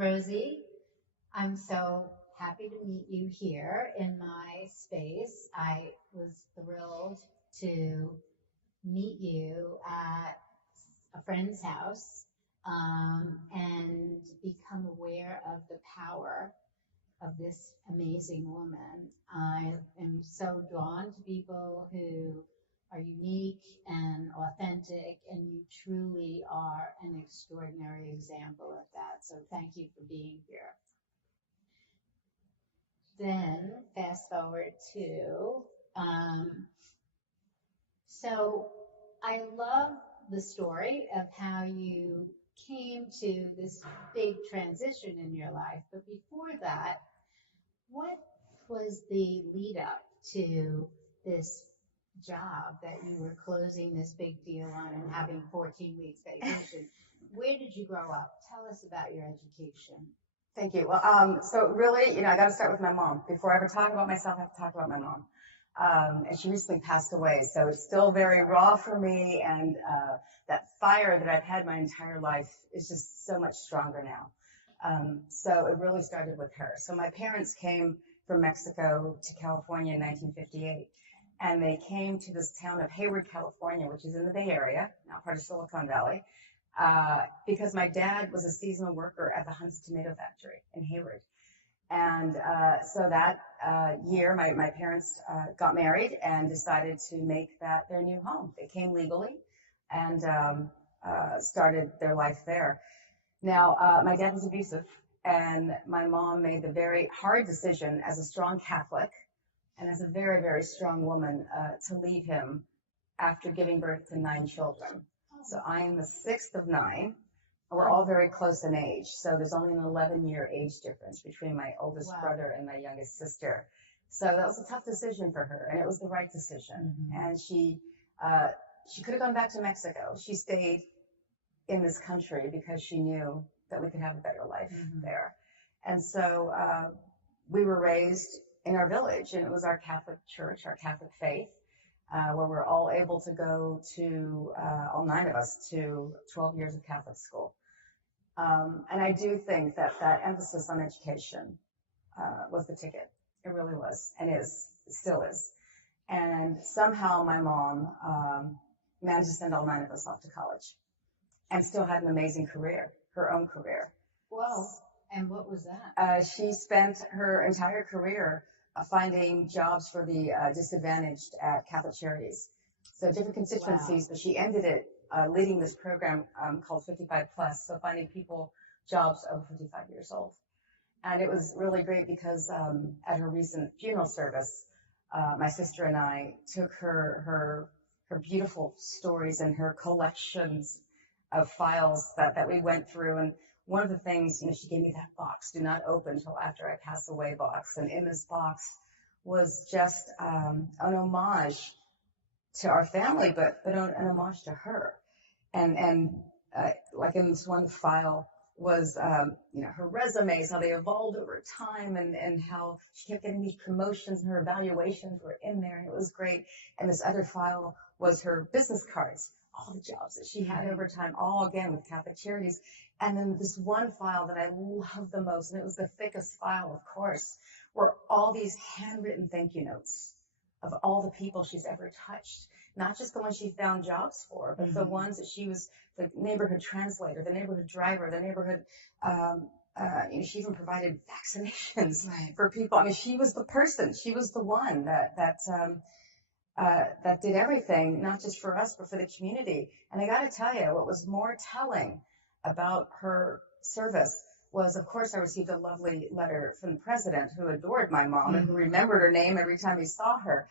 Rosie, I'm so happy to meet you here in my space. I was thrilled to meet you at a friend's house and become aware of the power of this amazing woman. I am so drawn to people who are unique and authentic, and you truly are an extraordinary example of that. So thank you for being here. Then fast forward to, um, so I love the story of how you came to this big transition in your life. But before that, what was the lead up to this job that you were closing this big deal on and having 14 weeks vacation? Where did you grow up? Tell us about your education. Thank you. Well, so really, I got to start with my mom. Before I ever talk about myself, I have to talk about my mom. And she recently passed away, so it's still very raw for me. And that fire that I've had my entire life is just so much stronger now. So it really started with her. So my parents came from Mexico to California in 1958. And they came to this town of Hayward, California, which is in the Bay Area, now part of Silicon Valley. Because my dad was a seasonal worker at the Hunt's Tomato Factory in Hayward. And so that year, my parents got married and decided to make that their new home. They came legally and started their life there. Now, my dad was abusive, and my mom made the very hard decision as a strong Catholic and as a very, very strong woman to leave him after giving birth to 9 children. So I am the 6th of 9. We're all very close in age. So there's only an 11-year age difference between my oldest brother and my youngest sister. So that was a tough decision for her, and it was the right decision. Mm-hmm. And she could have gone back to Mexico. She stayed in this country because she knew that we could have a better life there. And so we were raised in our village, and it was our Catholic church, our Catholic faith. Where we're all able to go to, all 9 of us, to 12 years of Catholic school. And I do think that that emphasis on education was the ticket. It really was, and is, it still is. And somehow my mom managed to send all 9 of us off to college and still had an amazing career, her own career. Whoa, and what was that? She spent her entire career finding jobs for the disadvantaged at Catholic Charities. So different constituencies, but she ended it leading this program called 55 Plus, so finding people jobs over 55 years old. And it was really great because at her recent funeral service, my sister and I took her beautiful stories and her collections of files that we went through. And one of the things, she gave me that box, do not open until after I pass away box. And in this box was just an homage to our family, but an homage to her. And like in this one file was, her resumes, how they evolved over time and how she kept getting these promotions and her evaluations were in there. And it was great. And this other file was her business cards, all the jobs that she had over time, all again with Catholic Charities. And then this one file that I love the most, and it was the thickest file, of course, were all these handwritten thank you notes of all the people she's ever touched. Not just the ones she found jobs for, but the ones that she was the neighborhood translator, the neighborhood driver, the neighborhood, she even provided vaccinations for people. I mean, she was the person, she was the one that did everything, not just for us, but for the community. And I got to tell you, what was more telling about her service was, of course, I received a lovely letter from the president who adored my mom and who remembered her name every time he saw her.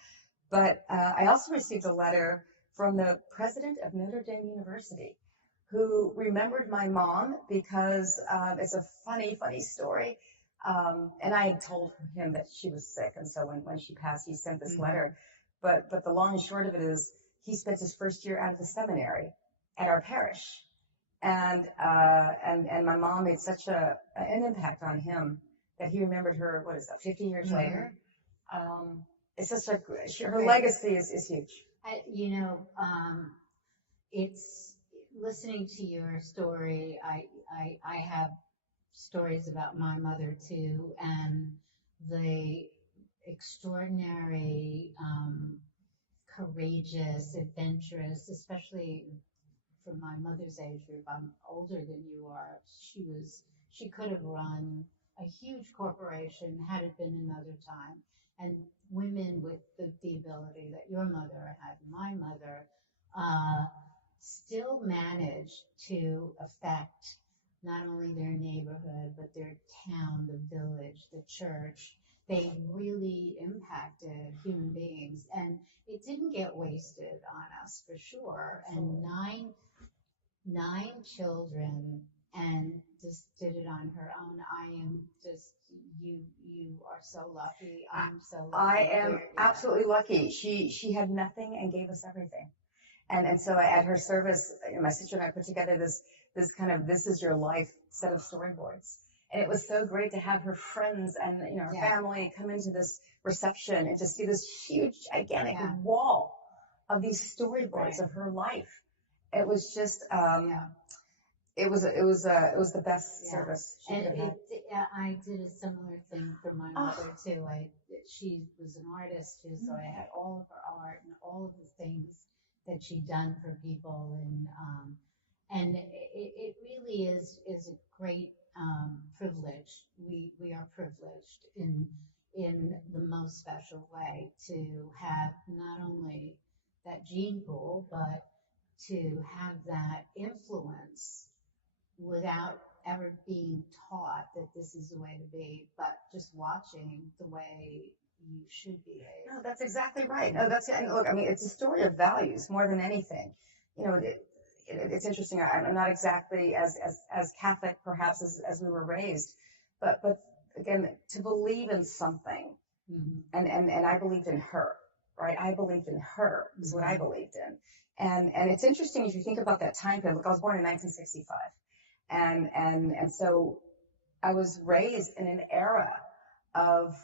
But I also received a letter from the president of Notre Dame University who remembered my mom because it's a funny story. And I had told him that she was sick. And so when she passed, he sent this letter. But the long and short of it is he spent his first year out of the seminary at our parish. And my mom made such an impact on him that he remembered her, 50 years later? It's just her legacy is huge. It's listening to your story. I have stories about my mother too, and the extraordinary, courageous, adventurous, especially for my mother's age group. I'm older than you are. She could have run a huge corporation had it been another time. And women with the ability that your mother had, my mother, uh, still managed to affect not only their neighborhood, but their town, the village, the church. They really impacted human beings, and it didn't get wasted on us for sure. And nine children, and just did it on her own. I am just, you are so lucky. I'm so I lucky. am absolutely lucky. She had nothing and gave us everything. And so at her service, my sister and I put together this kind of "This is your life" set of storyboards. And it was so great to have her friends and her family come into this reception and to see this huge, gigantic wall of these storyboards of her life. It was just it was the best service she could have had. I did a similar thing for my mother too. She was an artist too, so I had all of her art and all of the things that she'd done for people, and it really is a great privilege. We are privileged in the most special way to have not only that gene pool, but to have that influence without ever being taught that this is the way to be, but just watching the way you should behave. No, that's exactly right. No, and look, I mean, it's a story of values more than anything. It's interesting. I'm not exactly as Catholic perhaps as we were raised, but again, to believe in something, and I believed in her, right? I believed in her is what I believed in. And it's interesting if you think about that time period. Look, I was born in 1965. And so I was raised in an era of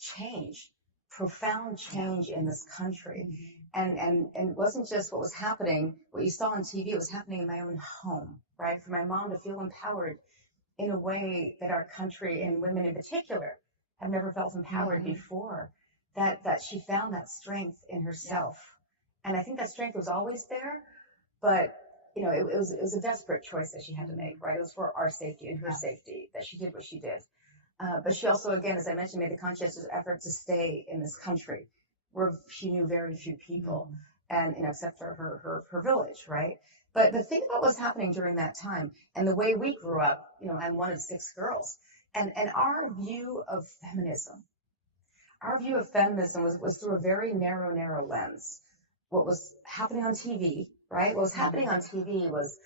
change, profound change in this country. And it wasn't just what was happening, what you saw on TV, it was happening in my own home, right? For my mom to feel empowered in a way that our country and women in particular have never felt empowered before, that she found that strength in herself. And I think that strength was always there, but it was a desperate choice that she had to make, right? It was for our safety and her safety that she did what she did. But she also, again, as I mentioned, made the conscientious effort to stay in this country where she knew very few people, and except for her village, right? But the thing about what's happening during that time and the way we grew up, I'm one of 6 girls, and our view of feminism was through a very narrow lens. What was happening on TV, right? What was happening on TV was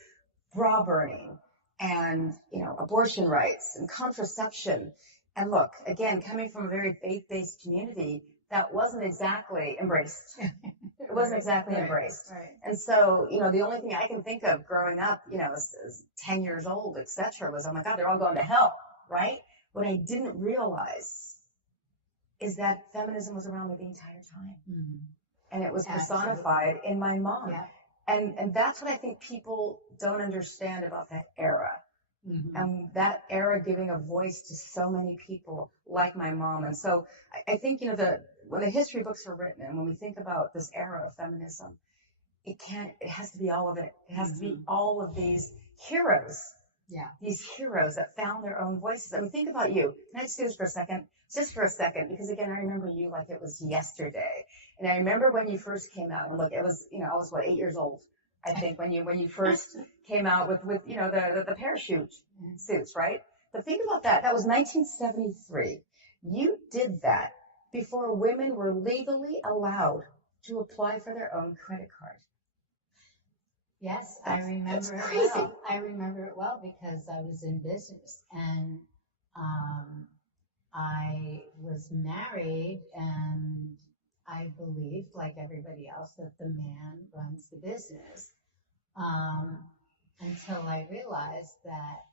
bra burning and, abortion rights and contraception. And look, again, coming from a very faith-based community, that wasn't exactly embraced. It wasn't exactly embraced. Right. And so, the only thing I can think of growing up, as 10 years old, et cetera, was, oh my God, they're all going to hell, right? What I didn't realize is that feminism was around me the entire time. And it was personified in my mom. Yeah. And that's what I think people don't understand about that era. And that era giving a voice to so many people like my mom. And so I think, when the history books are written and when we think about this era of feminism, it has to be all of it. It has to be all of these heroes. Yeah. These heroes that found their own voices. I mean, think about you. Can I just do this for a second? Just for a second, because again, I remember you like it was yesterday. And I remember when you first came out, and look, it was, I was 8 years old, I think, when you first came out with the parachute suits, right? But think about that. That was 1973. You did that before women were legally allowed to apply for their own credit card. Yes, I remember it well. I remember it well because I was in business, and I was married, and I believed, like everybody else, that the man runs the business, until I realized that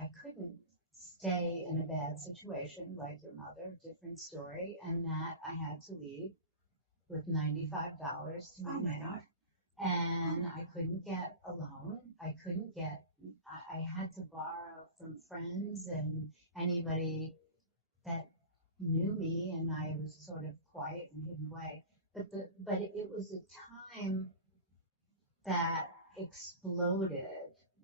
I couldn't stay in a bad situation like your mother, different story, and that I had to leave with $95 to my name. And I couldn't get a loan. I had to borrow from from friends and anybody that knew me, and I was sort of quiet and hidden away. But it was a time that exploded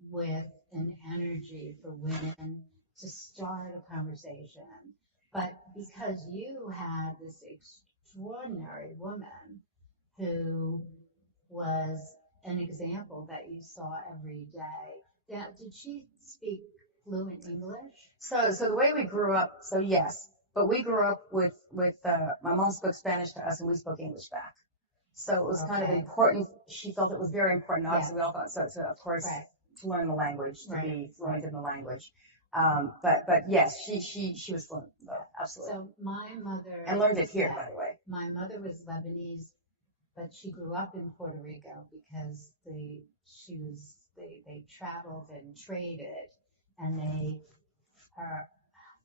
with an energy for women to start a conversation. But because you had this extraordinary woman who was an example that you saw every day. Now, did she speak fluent English? So the way we grew up, so yes, but we grew up with my mom spoke Spanish to us and we spoke English back. So it was kind of important. She felt it was very important. Obviously, we all thought so. Of course, to learn the language, to be fluent in the language. But yes, she was fluent, though, absolutely. So my mother, and learned it here, by the way. My mother was Lebanese, but she grew up in Puerto Rico because they traveled and traded, and her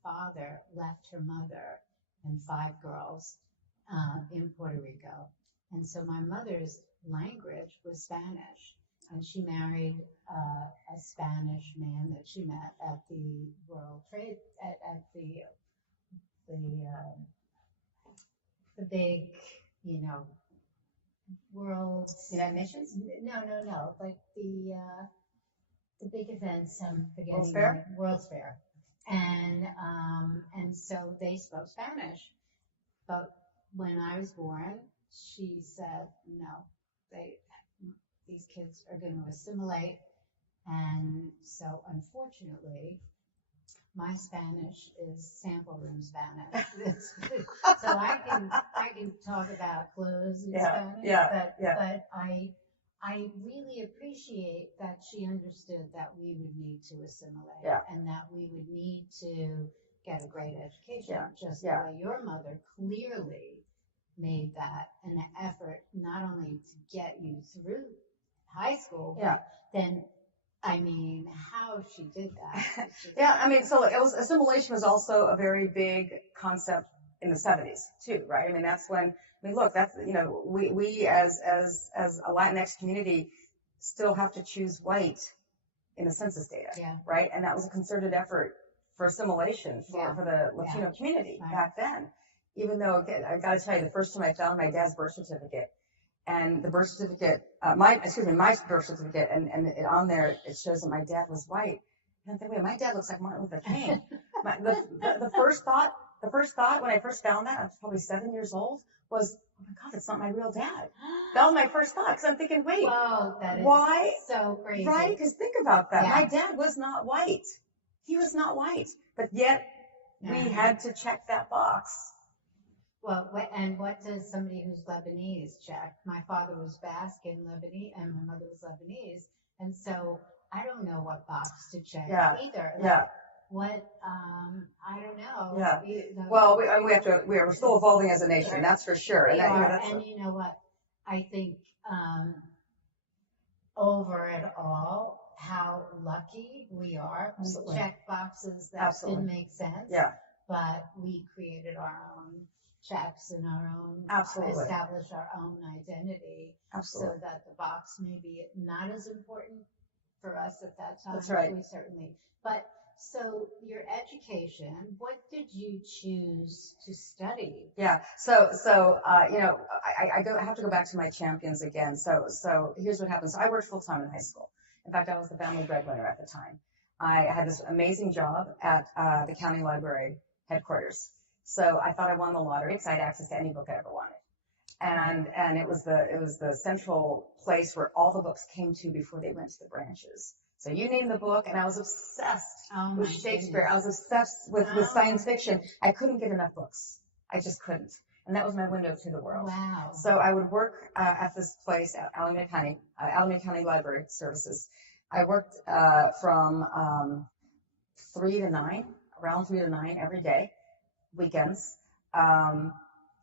father left her mother and 5 girls in Puerto Rico. And so my mother's language was Spanish, and she married a Spanish man that she met at the World Trade, at the big, World United Nations? No, like the big events. I'm forgetting. World's Fair? World's Fair, and so they spoke Spanish, but when I was born, she said, no, these kids are going to assimilate. And so unfortunately, my Spanish is sample room Spanish. So I can talk about clothes in Spanish, but I really appreciate that she understood that we would need to assimilate and that we would need to get a great education, just the way your mother clearly made that an effort not only to get you through high school, but then, I mean, how she did that. So assimilation was also a very big concept in the 70s too, right? I mean, that's when, look, that's, we as a Latinx community still have to choose white in the census data, right? And that was a concerted effort for assimilation for the Latino community back then. Even though, again, I got to tell you, the first time I found my dad's birth certificate, and the birth certificate, my birth certificate, and on there, it shows that my dad was white. And I'm thinking, my dad looks like Martin Luther King. The first thought when I first found that, I was probably 7 years old, was, oh my God, that's not my real dad. That was my first thought, because I'm thinking, wait, why? So crazy. Right? Because think about that. My dad was not white. He was not white. But yet, we had to check that box. Well, and what does somebody who's Lebanese check? My father was Basque and Lebanese, and my mother was Lebanese, and so I don't know what box to check either. What I don't know. Well, we're still evolving as a nation, that's for sure. And you know what? I think over it all, how lucky we are. Absolutely. We check boxes that didn't make sense. But we created our own checks and our own, establish our own identity, so that the box may be not as important for us at that time. That's right. We certainly, but so your education, what did you choose to study? So I have to go back to my champions again. So here's what happened. So I worked full time in high school. In fact, I was the family breadwinner at the time. I had this amazing job at the county library headquarters. So I thought I won the lottery because I had access to any book I ever wanted. And it was the central place where all the books came to before they went to the branches. So you name the book, and I was obsessed with Shakespeare. I was obsessed with science fiction. I couldn't get enough books. I just couldn't. And that was my window to the world. Wow. So I would work at this place at Alameda County Library Services. I worked from 3 to 9, around 3 to 9 every day. Weekends, and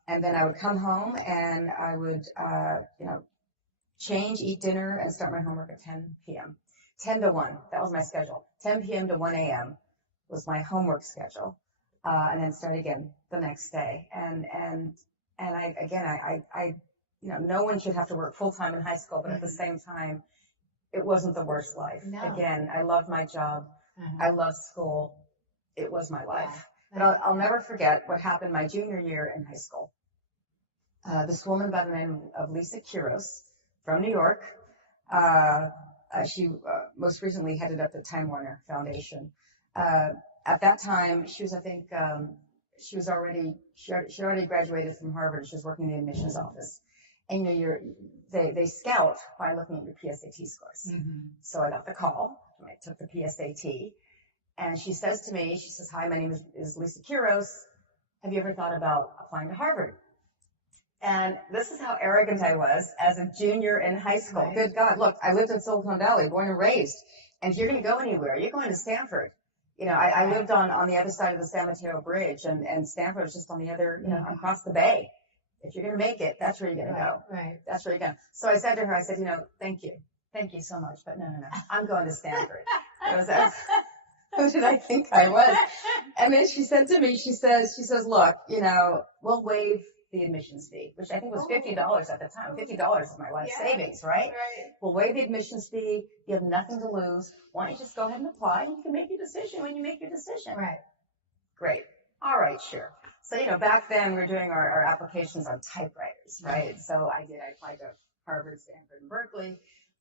then I would come home and I would, change, eat dinner, and start my homework at 10 p.m. 10 to 1, that was my schedule. 10 p.m. to 1 a.m. was my homework schedule, and then start again the next day. And I no one should have to work full time in high school, but at the same time, it wasn't the worst life. No. Again, I loved my job. I loved school. It was my life. Yeah. But I'll never forget what happened my junior year in high school. This woman by the name of Lisa Rios from New York, she most recently headed up the Time Warner Foundation. At that time, she was, I think, she already graduated from Harvard. She was working in the admissions office. And they scout by looking at your PSAT scores. Mm-hmm. So I got the call. I took the PSAT, and she says to me, she says, "Hi, my name is Lisa Rios. Have you ever thought about applying to Harvard?" And this is how arrogant I was as a junior in high school. Right. Good God, look, I lived in Silicon Valley, born and raised. And if you're going to go anywhere, you're going to Stanford. I lived on the other side of the San Mateo Bridge, and Stanford was just on the other, across the bay. If you're going to make it, that's where you're going to go. Right. That's where you're going. So I said to her, I said, thank you so much, but no, I'm going to Stanford. Who did I think I was? And then she said to me, she says, look, we'll waive the admissions fee, which I think was $50 at the time. $50 is my life savings, right? We'll waive the admissions fee. You have nothing to lose. Why don't you just go ahead and apply, and you can make your decision when you make your decision. Right. Great. All right, sure. So, back then we were doing our applications on typewriters, right? So I applied to Harvard, Stanford, and Berkeley.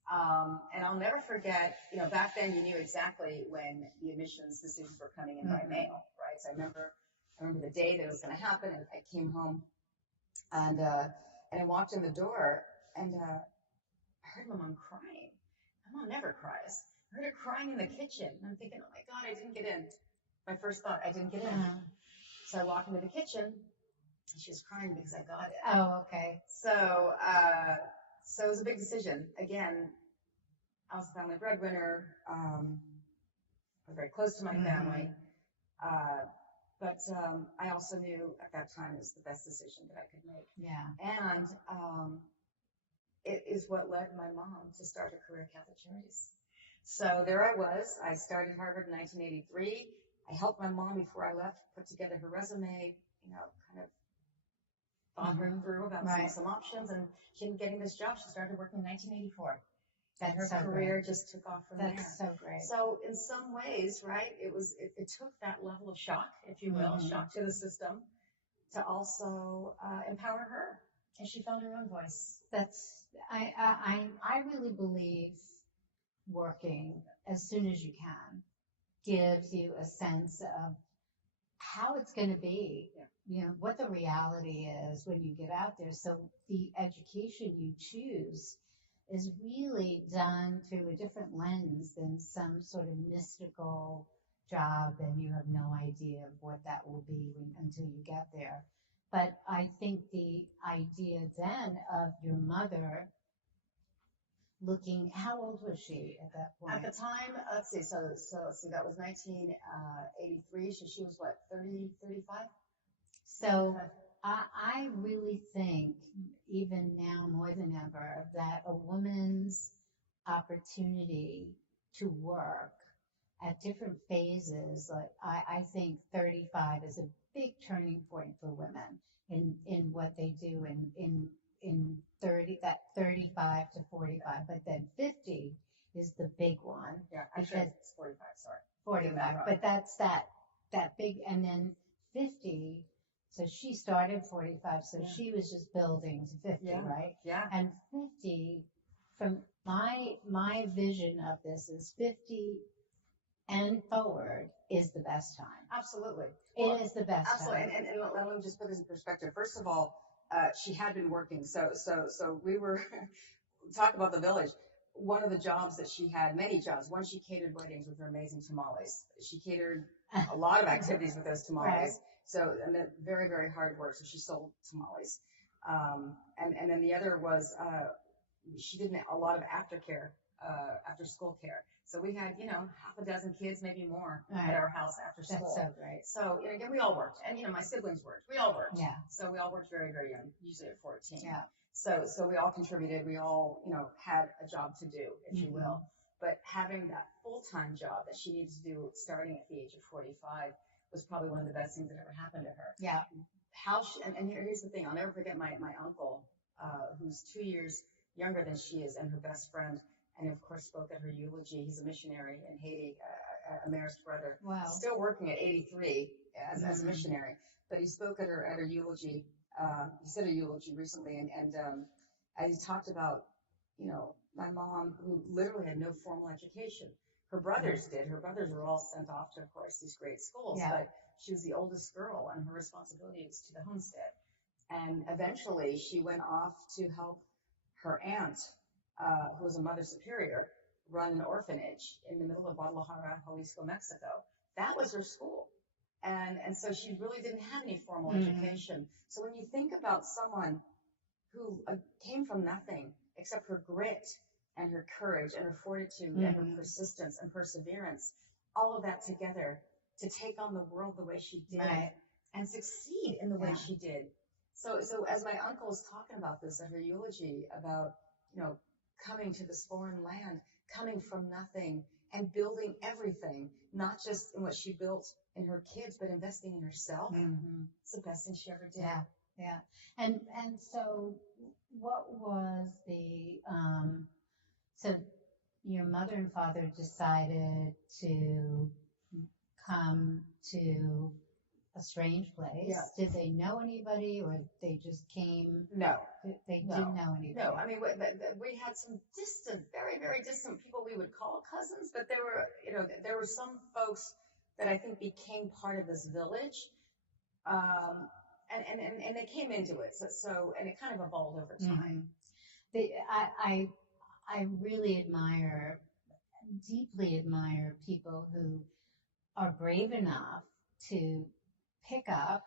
And I'll never forget, back then you knew exactly when the admissions decisions were coming in by mail, right? So I remember the day that it was going to happen, and I came home, and I walked in the door, and I heard my mom crying. My mom never cries. I heard her crying in the kitchen, and I'm thinking, oh my God, I didn't get in. My first thought, I didn't get in. So I walked into the kitchen, and she was crying because I got it. Oh, okay. So it was a big decision. Again, I was a family breadwinner. I was very close to my family. But I also knew at that time it was the best decision that I could make. Yeah. And it is what led my mom to start her career at Catholic Charities. So there I was. I started Harvard in 1983. I helped my mom before I left put together her resume, kind of thought her through about some options, and she ended up getting this job. She started working in 1984. And her career just took off from there. That's so great. So in some ways, right, it took that level of shock, if you will, shock to the system, to also empower her, and she found her own voice. I really believe working as soon as you can gives you a sense of how it's going to be, what the reality is when you get out there. So the education you choose is really done through a different lens than some sort of mystical job, and you have no idea of what that will be until you get there. But I think the idea then of your mother looking, how old was she at that point? At the time, let's see, that was 1983, so she was what, 30, 35? So I really think, even now more than ever, that a woman's opportunity to work at different phases, like I think 35 is a big turning point for women in what they do in 35 to 45, but then 50 is the big one. Yeah, actually it's 45, sorry. 45, but that's that big, and then 50. So she started 45, so she was just building to 50, right? Yeah. And 50, from my vision of this, is 50 and forward is the best time. Absolutely. It is the best absolutely. time. And let me just put this in perspective. First of all, she had been working, so we were talk about the village. One of the jobs that she had, many jobs. One, she catered weddings with her amazing tamales. She catered a lot of activities with those tamales. Right. So, and then very, very hard work. So she sold tamales. And then the other was, she did a lot of aftercare, after school care. So we had, half a dozen kids, maybe more, at our house after school. That's so great. So, again, we all worked. And, my siblings worked. We all worked. Yeah. So we all worked very, very young, usually at 14. Yeah. So we all contributed. We all, had a job to do, if you will. But having that full-time job that she needed to do starting at the age of 45 was probably one of the best things that ever happened to her. Yeah. And here's the thing. I'll never forget my uncle, who's 2 years younger than she is, and her best friend, and of course spoke at her eulogy. He's a missionary in Haiti. a Marist brother, Wow. still working at 83 as a Mm-hmm. missionary. But he spoke at her eulogy. He said a eulogy recently, and he talked about, my mom, who literally had no formal education. Her brothers did. Her brothers were all sent off to, of course, these great schools, Yeah. but she was the oldest girl, and her responsibility was to the homestead. And eventually, she went off to help her aunt, who was a mother superior, run an orphanage in the middle of Guadalajara, Jalisco, Mexico. That was her school. And so she really didn't have any formal education. So when you think about someone who came from nothing except her grit and her courage and her fortitude and her persistence and perseverance, all of that together to take on the world the way she did and succeed in the way she did. So as my uncle was talking about this at her eulogy about, coming to this foreign land, coming from nothing and building everything, not just in what she built in her kids, but investing in herself. It's the best thing she ever did. Yeah. And so what was the, so your mother and father decided to come to a strange place. Yeah. Did they know anybody, or they just came? No. They didn't know anybody. No, I mean, we had some distant, very, very distant people we would call cousins, but there were some folks that I think became part of this village, and they came into it. So and it kind of evolved over time. I really admire, deeply admire people who are brave enough to pick up,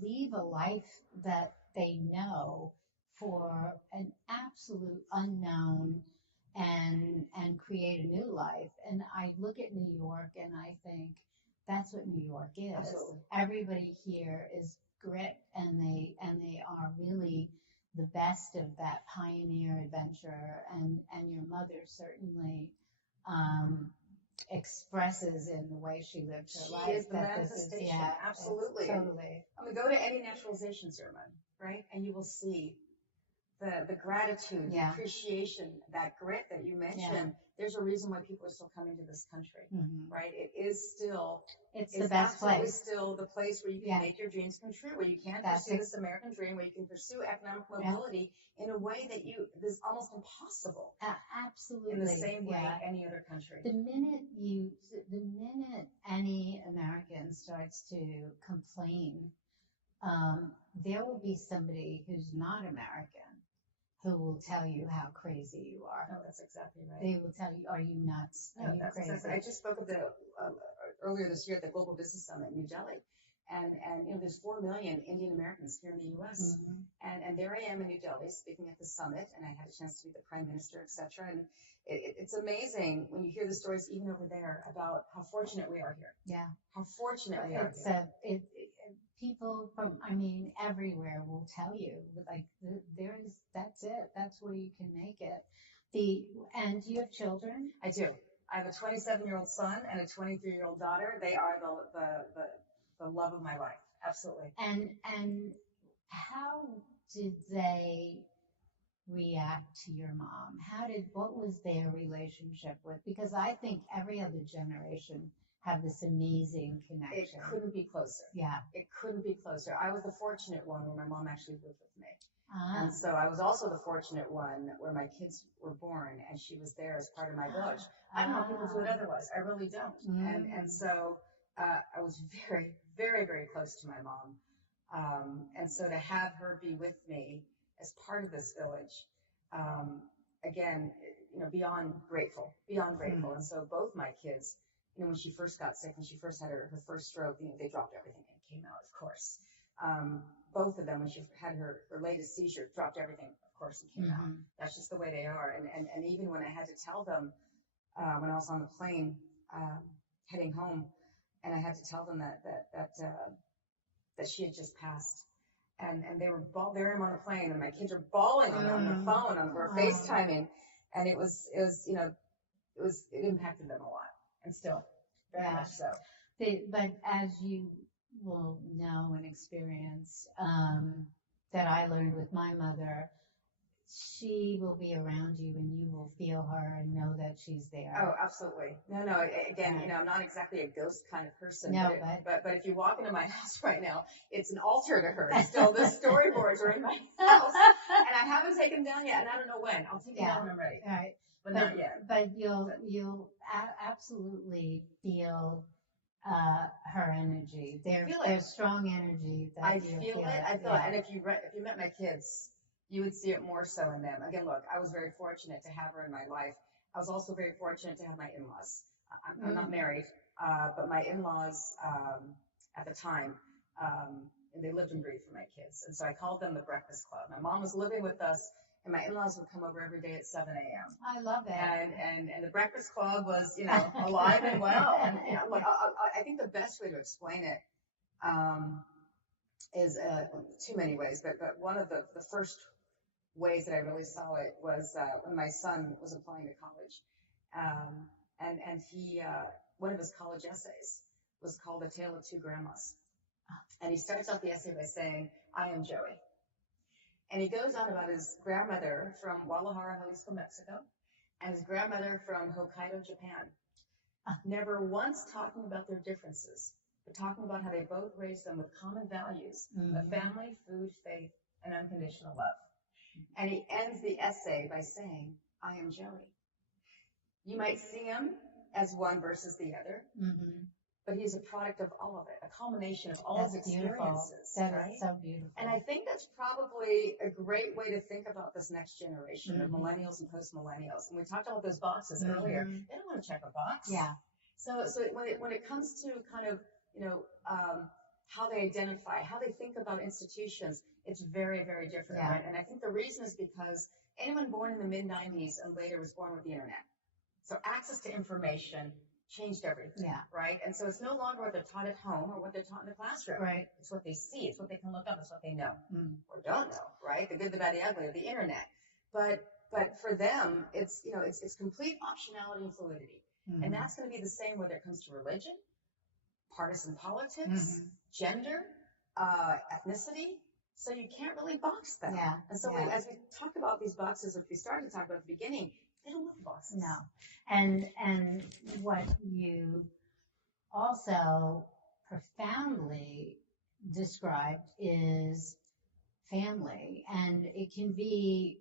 leave a life that they know for an absolute unknown and create a new life. And I look at New York and I think that's what New York is. Absolutely. Everybody here is grit, and they are really the best of that pioneer adventure, and your mother certainly expresses in the way she lived her life. She is the manifestation. Absolutely. Totally. I mean, go to any naturalization ceremony, right? And you will see the gratitude, the appreciation, that grit that you mentioned. There's a reason why people are still coming to this country, right? It is still, it's the best place. Still the place where you can make your dreams come true, where you can pursue this American dream, where you can pursue economic mobility in a way that is almost impossible. Absolutely. In the same way any other country. The minute any American starts to complain, there will be somebody who's not American who will tell you how crazy you are. Oh, that's exactly right. They will tell you, are you nuts? Are you crazy? Exactly. I just spoke of earlier this year at the Global Business Summit in New Delhi. And there's 4 million Indian Americans here in the U.S. And there I am in New Delhi speaking at the summit, and I had a chance to meet the Prime Minister, et cetera. And it's amazing when you hear the stories even over there about how fortunate we are here. Yeah. How fortunate we are here. People from, everywhere will tell you, like, that's it. That's where you can make it. And do you have children? I do. I have a 27-year-old son and a 23-year-old daughter. They are the love of my life. Absolutely. And how did they react to your mom? What was their relationship with? Because I think every other generation have this amazing connection. It couldn't be closer. Yeah. It couldn't be closer. I was the fortunate one where my mom actually lived with me. Ah. And so I was also the fortunate one where my kids were born and she was there as part of my village. I don't know people do it otherwise. I really don't. And so I was very, very, very close to my mom. And so to have her be with me as part of this village, again, beyond grateful. And so both my kids, when she first got sick, when she first had her first stroke, they dropped everything and came out, of course. Both of them, when she had her latest seizure, dropped everything, of course, and came out. That's just the way they are. And even when I had to tell them, when I was on the plane heading home, and I had to tell them that she had just passed, and they were there on the plane, and my kids are bawling on the phone, we're FaceTiming, and it impacted them a lot, and still very much so. But as you will know and experience, that I learned with my mother, she will be around you and you will feel her and know that she's there. Oh, absolutely. No, again, I'm not exactly a ghost kind of person, No, but if you walk into my house right now, it's an altar to her. Still, the storyboards are in my house, and I haven't taken them down yet, and I don't know when. I'll take them down when I'm ready. Right. But not yet. But you'll absolutely feel her energy. There's strong energy. I feel it. I feel it. And if you met my kids, you would see it more so in them. Again, look, I was very fortunate to have her in my life. I was also very fortunate to have my in-laws. I'm not married, but my in-laws at the time, and they lived and breathed for my kids. And so I called them the Breakfast Club. My mom was living with us, and my in-laws would come over every day at 7 a.m. I love it. And the Breakfast Club was, alive and well. And look, I think the best way to explain it is too many ways, but one of the first ways that I really saw it was when my son was applying to college, and he one of his college essays was called "A Tale of Two Grandmas," and he starts off the essay by saying, "I am Joey," and he goes on about his grandmother from Guadalajara, Jalisco, Mexico, and his grandmother from Hokkaido, Japan, never once talking about their differences, but talking about how they both raised them with common values of family, food, faith, and unconditional love. And he ends the essay by saying, "I am Joey." You might see him as one versus the other, but he's a product of all of it, a culmination of all his experiences. That is so beautiful. And I think that's probably a great way to think about this next generation of millennials and post-millennials. And we talked about those boxes earlier. They don't want to check a box. Yeah. So when it comes to kind of, how they identify, how they think about institutions, it's very, very different, right? And I think the reason is because anyone born in the mid-90s and later was born with the internet. So access to information changed everything, right? And so it's no longer what they're taught at home or what they're taught in the classroom. Right. It's what they see. It's what they can look up. It's what they know or don't know, right? The good, the bad, the ugly of the internet. But for them, it's complete optionality and fluidity. And that's going to be the same whether it comes to religion, partisan politics, gender, ethnicity. So you can't really box them. Yeah. And so as we talk about these boxes, which we started to talk about at the beginning, they don't want boxes. No. And what you also profoundly described is family. And it can be,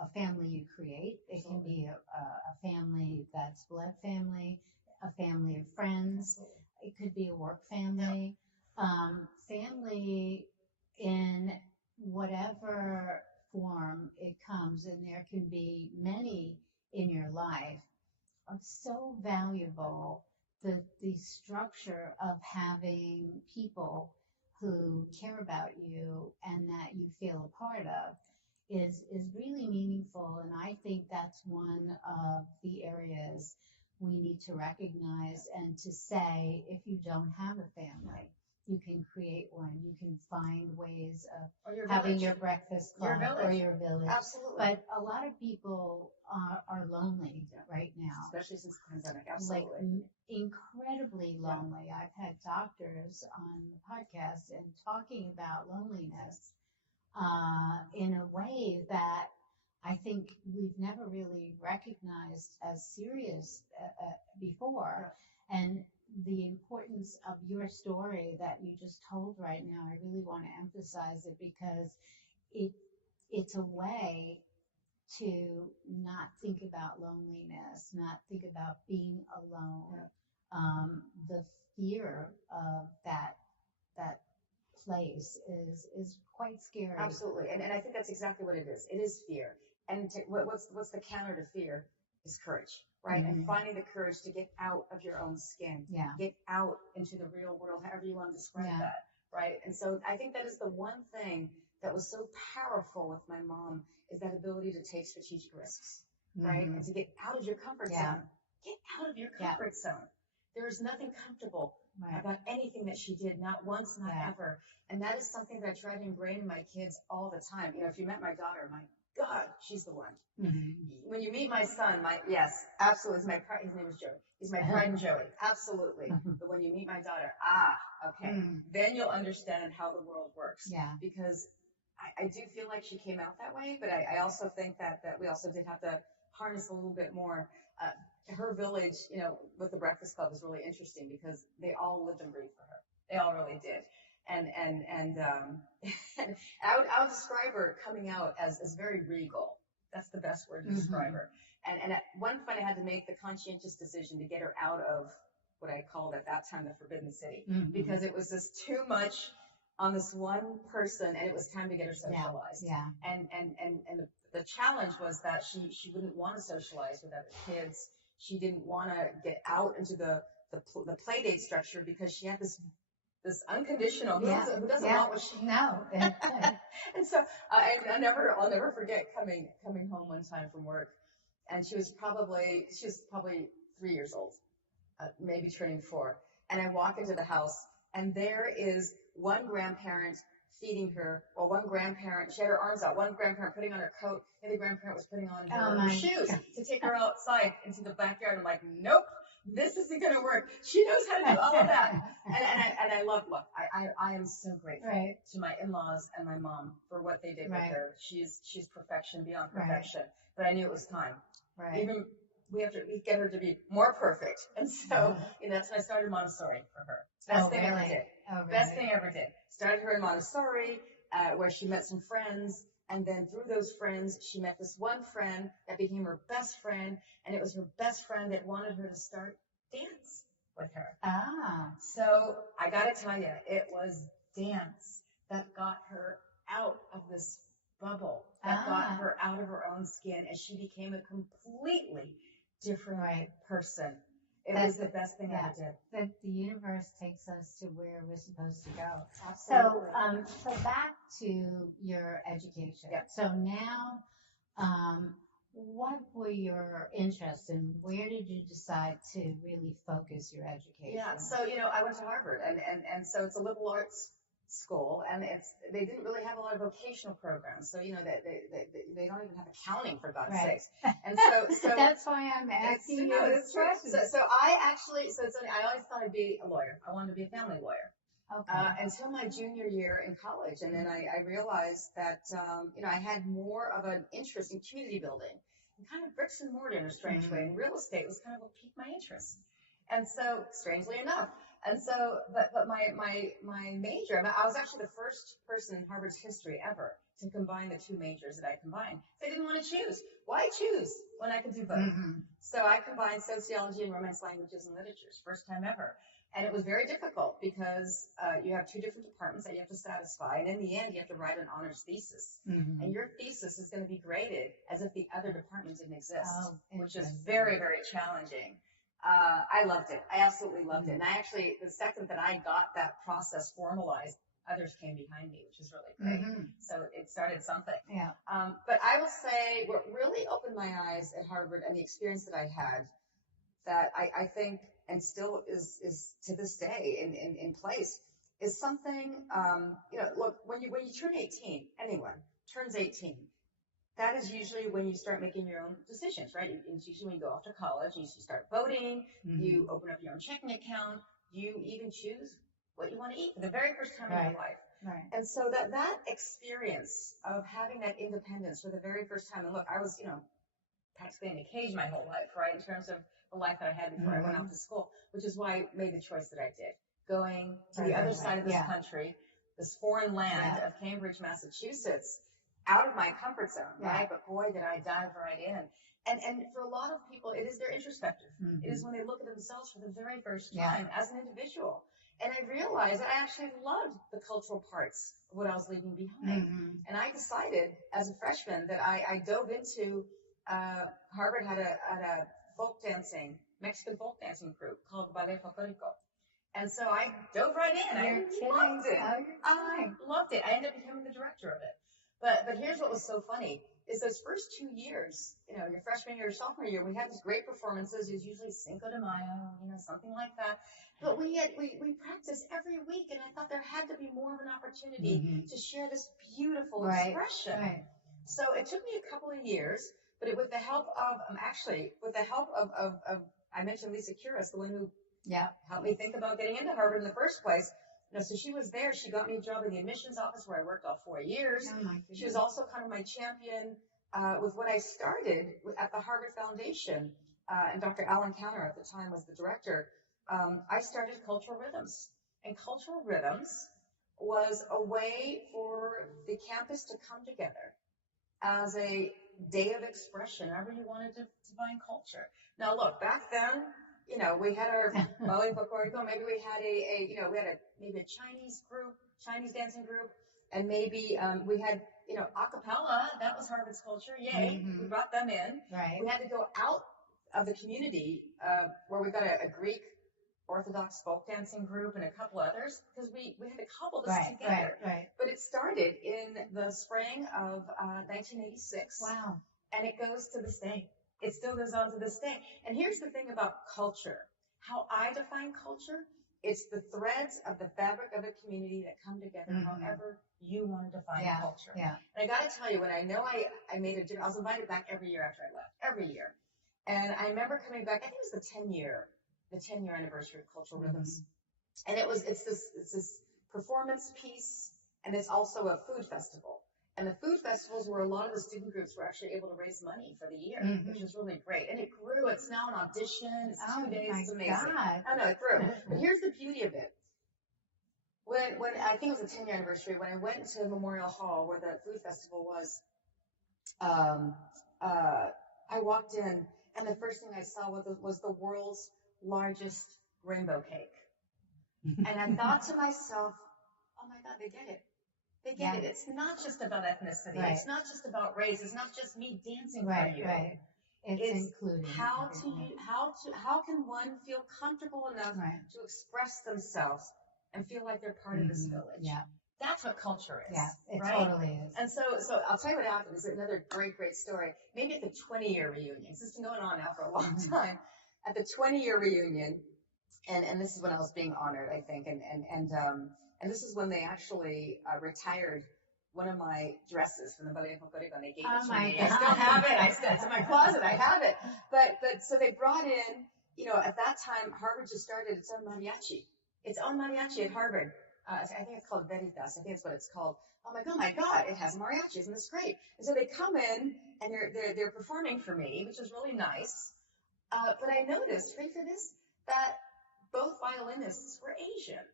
a family you create. It can be a family that's blood family, a family of friends. It could be a work family. Family in whatever form it comes, and there can be many in your life, are so valuable. The structure of having people who care about you and that you feel a part of is really meaningful. And I think that's one of the areas we need to recognize and to say, if you don't have a family, you can create one. You can find ways of having your breakfast club or your village. Absolutely. But a lot of people are lonely right now. Especially since the pandemic. Absolutely. Like incredibly lonely. I've had doctors on the podcast and talking about loneliness in a way that I think we've never really recognized as serious before. And the importance of your story that you just told right now, I really want to emphasize it because it's a way to not think about loneliness, not think about being alone. The fear of that place is quite scary. Absolutely, and I think that's exactly what it is. It is fear, and what's the counter to fear is courage. Right, and finding the courage to get out of your own skin, get out into the real world, however you want to describe that, right? And so I think that is the one thing that was so powerful with my mom is that ability to take strategic risks, right? And to get out of your comfort zone. Get out of your comfort zone. There is nothing comfortable about anything that she did, not once, not ever. And that is something that I try to ingrain in my kids all the time. If you met my daughter, my God, she's the one. When you meet my son, yes, absolutely. His name is Joey. He's my pride and Joey. Absolutely. But when you meet my daughter, okay, then you'll understand how the world works. Yeah. Because I do feel like she came out that way, but I also think that we also did have to harness a little bit more. Her village, with the Breakfast Club was really interesting because they all lived and breathed for her. They all really did. And I would describe her coming out as very regal. That's the best word to describe her. And at one point I had to make the conscientious decision to get her out of what I called at that time the Forbidden City, because it was just too much on this one person, and it was time to get her socialized. Yeah. And the challenge was that she wouldn't want to socialize with other kids. She didn't want to get out into the play date structure because she had this unconditional who doesn't want what she no. And so I'll never forget coming home one time from work, and she was probably 3 years old, maybe turning 4, and I walk into the house, and there is one grandparent feeding her, or one grandparent, she had her arms out, one grandparent putting on her coat, and the grandparent was putting on her shoes to take her outside into the backyard. I'm like, nope, this isn't going to work. She knows how to do all of that. And I look, I am so grateful to my in-laws and my mom for what they did with her. She's perfection beyond perfection. But I knew it was time. Even we get her to be more perfect. And so, that's when I started Montessori for her. Best thing I ever did. Best thing I ever did. Started her in Montessori, where she met some friends. And then through those friends, she met this one friend that became her best friend. And it was her best friend that wanted her to start dance with her. So I got to tell you, it was dance that got her out of this bubble, that got her out of her own skin, and she became a completely different person. It was the best thing I ever did. That the universe takes us to where we're supposed to go. Absolutely. So back to your education. Yep. So now, what were your interests, and where did you decide to really focus your education? Yeah. So I went to Harvard, and so it's a liberal arts school, and they didn't really have a lot of vocational programs. So they don't even have accounting, for God's sakes. And so that's why I'm asking you this question. So I always thought I'd be a lawyer. I wanted to be a family lawyer. Until my junior year in college, and then I realized that I had more of an interest in community building and kind of bricks and mortar in a strange way, and real estate was kind of what piqued my interest. And so, strangely enough. And so, but my major, I was actually the first person in Harvard's history ever to combine the two majors that I combined. They didn't want to choose. Why choose when I could do both? So I combined sociology and Romance languages and literatures, first time ever. And it was very difficult because you have two different departments that you have to satisfy. And in the end, you have to write an honors thesis. And your thesis is going to be graded as if the other department didn't exist, which is very, very challenging. I loved it. I absolutely loved it. And I actually, the second that I got that process formalized, others came behind me, which is really great. So it started something. But I will say what really opened my eyes at Harvard and the experience that I had, that I think, and still is to this day in place, is something, look, when you turn 18, anyone turns 18, that is usually when you start making your own decisions, right? It's usually when you go off to college, you start voting, you open up your own checking account, you even choose what you want to eat for the very first time in your life. And so that experience of having that independence for the very first time, and look, I was, practically in a cage my whole life, right, in terms of the life that I had before I went off to school, which is why I made the choice that I did. Going to the other side of this country, this foreign land of Cambridge, Massachusetts, out of my comfort zone, right? But boy, did I dive right in. And for a lot of people, it is their introspective. It is when they look at themselves for the very first time as an individual. And I realized that I actually loved the cultural parts of what I was leaving behind. And I decided as a freshman that I dove into, Harvard had a Mexican folk dancing group called Ballet Folklorico. And so I dove right in. I loved it. I loved it. I ended up becoming the director of it. But here's what was so funny, is those first 2 years, your freshman year or sophomore year, we had these great performances. It was usually Cinco de Mayo, something like that. But we practiced every week, and I thought there had to be more of an opportunity to share this beautiful expression. So it took me a couple of years, but with the help of, I mentioned Lisa Kuras, the one who helped me think about getting into Harvard in the first place. So she was there. She got me a job in the admissions office where I worked all 4 years. She was also kind of my champion with what I started at the Harvard Foundation, and Dr. Alan Counter at the time was the director. I started Cultural Rhythms, and Cultural Rhythms was a way for the campus to come together as a day of expression, however you wanted to define culture. Now, look, back then, we had our ballet folklorico. Maybe we had maybe a Chinese group, Chinese dancing group, and maybe we had, a cappella. That was Harvard's culture. Yay, we brought them in. Right. We had to go out of the community where we got a Greek Orthodox folk dancing group and a couple others because we had to couple this together. Right. But it started in the spring of 1986. Wow. And it goes to this day. It still goes on to this day. And here's the thing about culture. How I define culture, it's the threads of the fabric of a community that come together however you want to define culture. Yeah. And I got to tell you, when I know I made a difference, I was invited back every year after I left, every year. And I remember coming back, I think it was the 10-year anniversary of Cultural Rhythms. And it's this performance piece, and it's also a food festival. And the food festivals where a lot of the student groups were actually able to raise money for the year, which is really great. And it grew. It's now an audition. It's 2 days. It's amazing. God. I know, it grew. But here's the beauty of it. When I think it was the 10-year anniversary, when I went to Memorial Hall where the food festival was, I walked in, and the first thing I saw was the world's largest rainbow cake. And I thought to myself, oh my God, they get it. They get it. It's not just about ethnicity. Right. It's not just about race. It's not just me dancing for you. Right. It's including how can one feel comfortable enough to express themselves and feel like they're part of this village. Yeah. That's what culture is. Yeah, it right? totally is. And so I'll tell you what happened. It's another great story. Maybe at the 20-year reunion. This has been going on now for a long time. At the 20-year reunion, and this is when I was being honored, I think, and this is when they actually retired one of my dresses from the Ballet Folklorico, and they gave it to me. I still have it. It's in my closet. I have it. But so they brought in, at that time, Harvard just started its own mariachi. Its own mariachi at Harvard. I think it's called Veritas. I think that's what it's called. Oh my God, it has mariachis, and it's great. And so they come in, and they're performing for me, which is really nice. But I noticed, ready for this, that both violinists were Asian.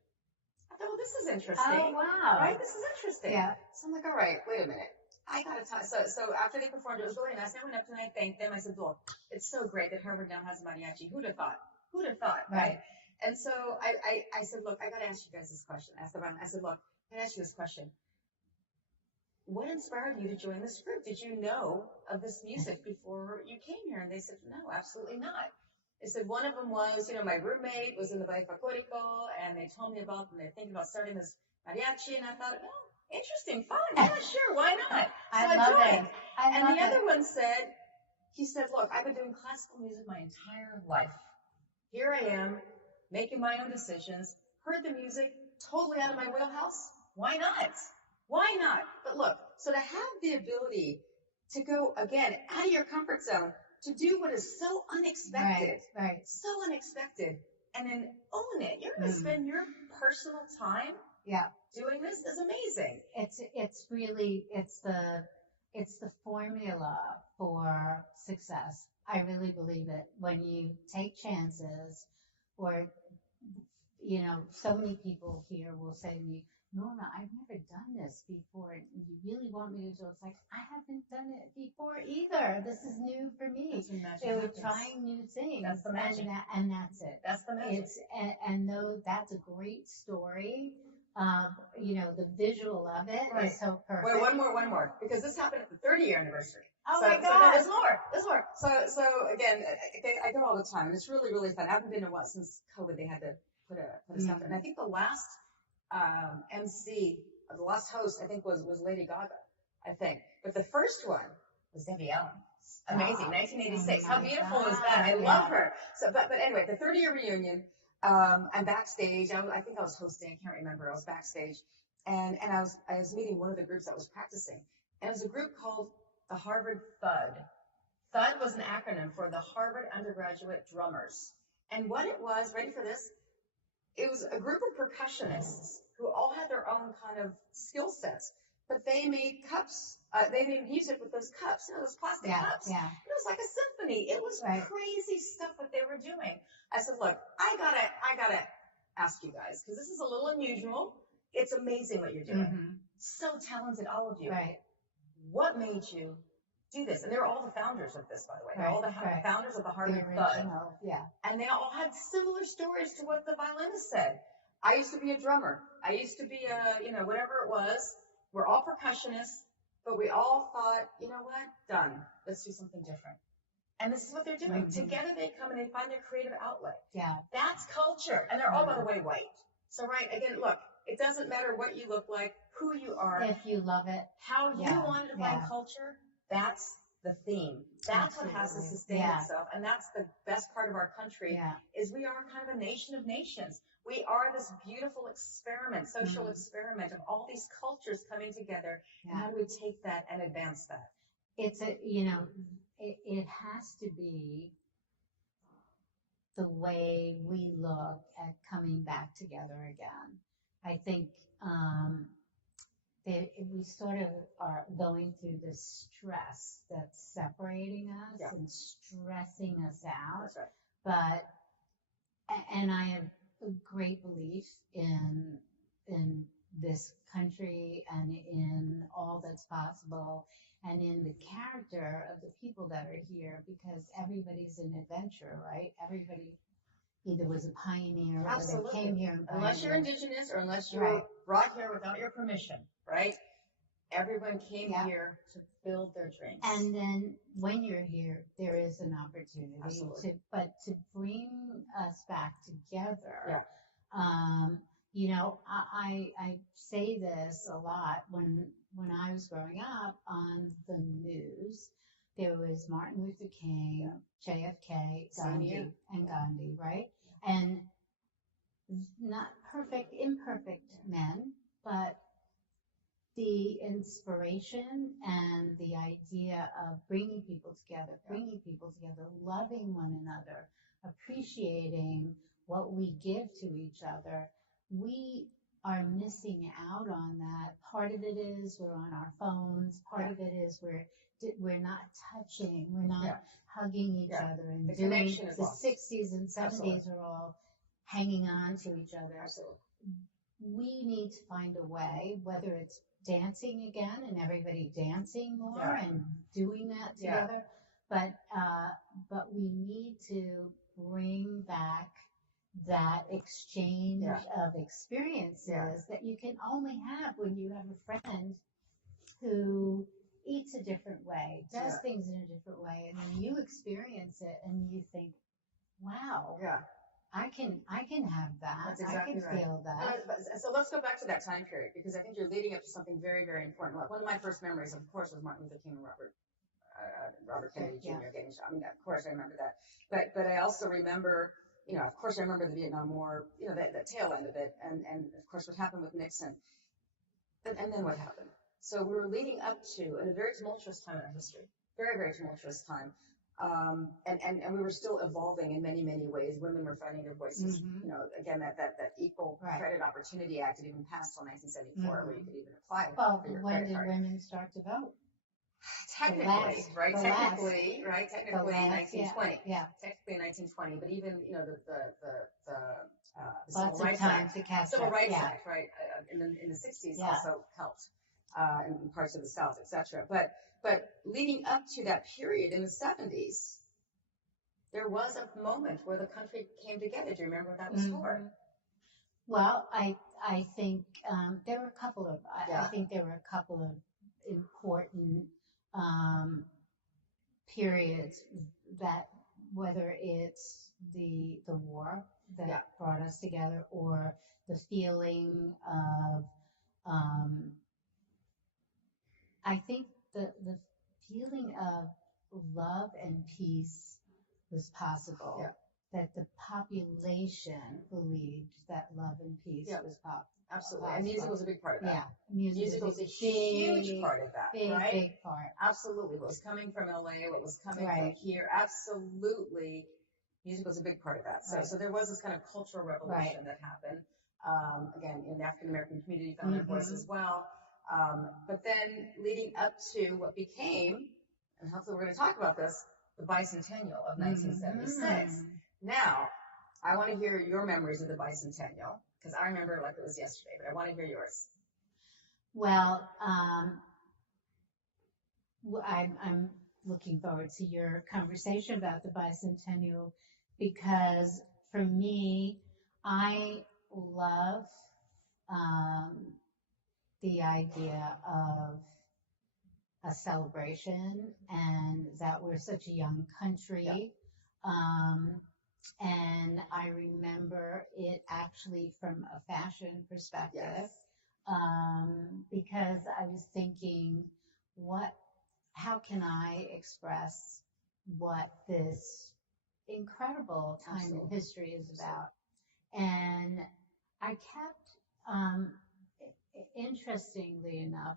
I thought, well, this is interesting. Oh, wow. Right? This is interesting. Yeah. So I'm like, all right, wait a minute. I got to tell. So after they performed, it was really nice. I went up and I thanked them. I said, look, it's so great that Harvard now has a mariachi. Who'd have thought? Right? And so I said, look, I got to ask you guys this question. I said, look, I ask you this question. What inspired you to join this group? Did you know of this music before you came here? And they said, no, absolutely not. They said one of them was, my roommate was in the Ballet Folklorico, and they told me about, and they're thinking about starting this mariachi, and I thought, well, interesting, fun, yeah, sure, why not? So I joined. And the other one said, he said, look, I've been doing classical music my entire life. Here I am, making my own decisions, heard the music, totally out of my wheelhouse. Why not? Why not? But look, so to have the ability to go, again, out of your comfort zone, to do what is so unexpected, so unexpected, and then own it. You're going to spend your personal time doing this is amazing. It's really, it's the formula for success. I really believe it. When you take chances, or, so many people here will say to me, Norma, I've never done this before. You really want me to do it? It's like, I haven't done it before either. This is new for me. They were trying new things. That's the magic. And that's it. That's the magic. And though that's a great story, the visual of it is so perfect. Wait, one more. Because this happened at the 30-year anniversary. Oh my God. So there's more. So again, I go all the time, and it's really, really fun. I haven't been to one since COVID. They had to put a stuff in. And I think the last MC, the last host, I think was Lady Gaga, I think. But the first one was Debbie Allen. Amazing, 1986. How beautiful is that? I love her. So, but anyway, the 30-year reunion, I'm backstage. I think I was hosting. I can't remember. I was backstage, and I was meeting one of the groups that was practicing, and it was a group called the Harvard Thud. Thud was an acronym for the Harvard Undergraduate Drummers, and what it was, ready for this? It was a group of percussionists who all had their own kind of skill sets, but they made cups. They made music with those cups, those plastic cups. Yeah. It was like a symphony. It was Right. crazy stuff that they were doing. I said, look, I gotta ask you guys, because this is a little unusual. It's amazing what you're doing. Mm-hmm. So talented, all of you. Right. What made you do this? And they're all the founders of this, by the way. They're all the Right. founders of the The Harvard Bud. original, yeah. And they all had similar stories to what the violinist said. I used to be a drummer. I used to be whatever it was. We're all percussionists, but we all thought, you know what? Done. Let's do something different. And this is what they're doing. Mm-hmm. Together they come and they find their creative outlet. Yeah. That's culture. And they're all, by the way, white. So, right, again, look, it doesn't matter what you look like, who you are. If you love it. How you want to define culture, that's the theme. That's Absolutely. what has to sustain itself. And that's the best part of our country is we are kind of a nation of nations. We are this beautiful experiment, social experiment of all these cultures coming together. And how do we take that and advance that? It's it has to be the way we look at coming back together again. I think we sort of are going through this stress that's separating us and stressing us out. That's right. And I have a great belief in this country and in all that's possible and in the character of the people that are here, because everybody's an adventurer, right? Everybody either was a pioneer or they came here and unless you're indigenous or unless you were brought here without your permission, right? Everyone came here to build their dreams. And then when you're here, there is an opportunity to bring us back together. I say this a lot when I was growing up on the news. There was Martin Luther King, JFK, Gandhi, right? And not perfect, imperfect men, but the inspiration and the idea of bringing people together, loving one another, appreciating what we give to each other. We are missing out on that. Part of it is we're on our phones. Part of it is we're not touching. We're not hugging each other. And the connection is the lost. 60s and 70s are all hanging on to each other. Absolutely. We need to find a way, whether it's dancing again and everybody dancing more and doing that together, but we need to bring back that exchange of experiences that you can only have when you have a friend who eats a different way, does things in a different way, and then you experience it and you think, wow, I can have that. That's exactly I can feel that. So let's go back to that time period, because I think you're leading up to something very, very important. One of my first memories, of course, was Martin Luther King and Robert Kennedy Jr. getting shot. I mean, of course, I remember that. But I also remember, of course, I remember the Vietnam War, the tail end of it, and of course, what happened with Nixon. And then what happened? So we were leading up to a very tumultuous time in our history, very, very tumultuous time. And we were still evolving in many, many ways. Women were finding their voices. Again, that Equal Credit Opportunity Act had even passed till 1974, where you could even apply for your when credit did card. women start to vote? Technically, Technically, 1920. Yeah. Technically 1920, but even the Lots Civil Rights of time Act, to catch Civil up. Rights Act, right, in the 60s also helped in parts of the South, etc. But leading up to that period in the 70s, there was a moment where the country came together. Do you remember what that was for? Well, I think there were a couple of I think there were a couple of important periods that, whether it's the war that brought us together or the feeling of I think the feeling of love and peace was possible. That the population believed that love and peace was possible. Absolutely. And music was a big part of that. Music was a huge part of that, right? Big part. Absolutely. What was coming from LA, what was coming from here, absolutely. Music was a big part of that. So there was this kind of cultural revolution that happened. Again, the African American community found their voice as well. But then leading up to what became, and hopefully we're going to talk about this, the bicentennial of 1976. Now, I want to hear your memories of the bicentennial, because I remember it like it was yesterday, but I want to hear yours. Well, I'm looking forward to your conversation about the bicentennial because for me, I love the idea of a celebration and that we're such a young country. And I remember it actually from a fashion perspective, because I was thinking, how can I express what this incredible time in history is about? And I kept, interestingly enough,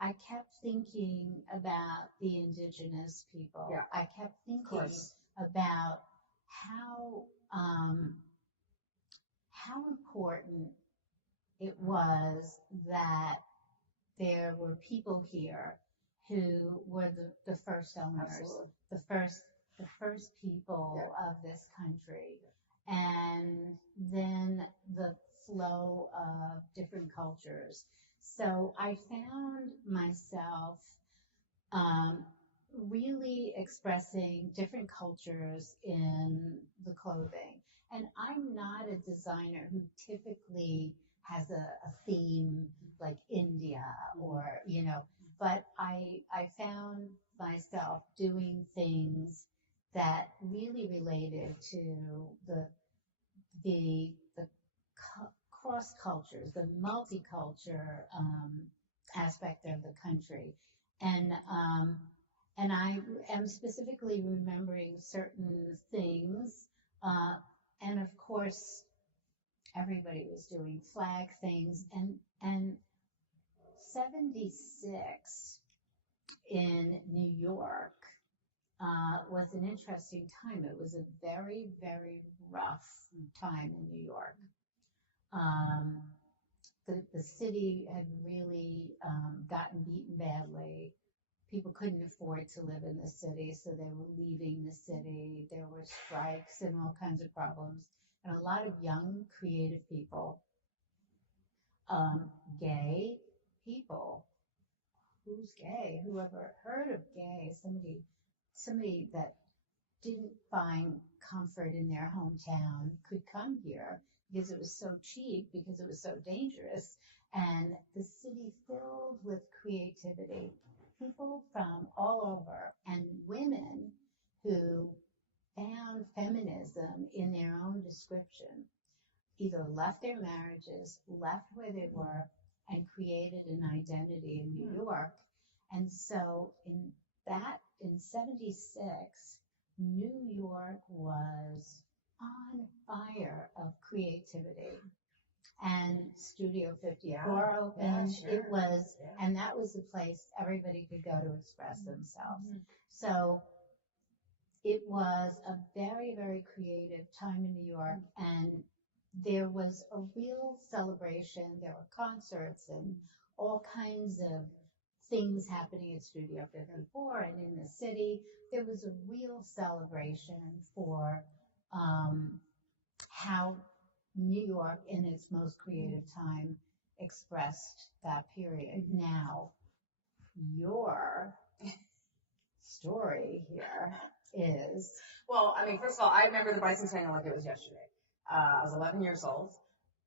I kept thinking about the indigenous people. Yeah. I kept thinking about how important it was that there were people here who were the first owners, the first people of this country, and then the flow of different cultures. So I found myself really expressing different cultures in the clothing. And I'm not a designer who typically has a theme like India or, but I found myself doing things that really related to the cross cultures, the multicultural aspect of the country. And I am specifically remembering certain things. And of course, everybody was doing flag things. And 76 in New York was an interesting time. It was a very, very rough time in New York. The city had really gotten beaten badly. People couldn't afford to live in the city, so they were leaving the city. There were strikes and all kinds of problems. And a lot of young, creative people, gay people. Who's gay? Who ever heard of gay? Somebody that didn't find comfort in their hometown could come here because it was so cheap, because it was so dangerous. And the city filled with creativity. People from all over, and women who found feminism in their own description, either left their marriages, left where they were, and created an identity in New York. And so in 76, New York was on fire of creativity. And Studio 54 opened. And that was the place everybody could go to express themselves. So it was a very, very creative time in New York, and there was a real celebration. There were concerts and all kinds of things happening at Studio 54 and in the city. There was a real celebration for how New York, in its most creative time, expressed that period. Now, your story here is... Well, I mean, first of all, I remember the bicentennial like it was yesterday. I was 11 years old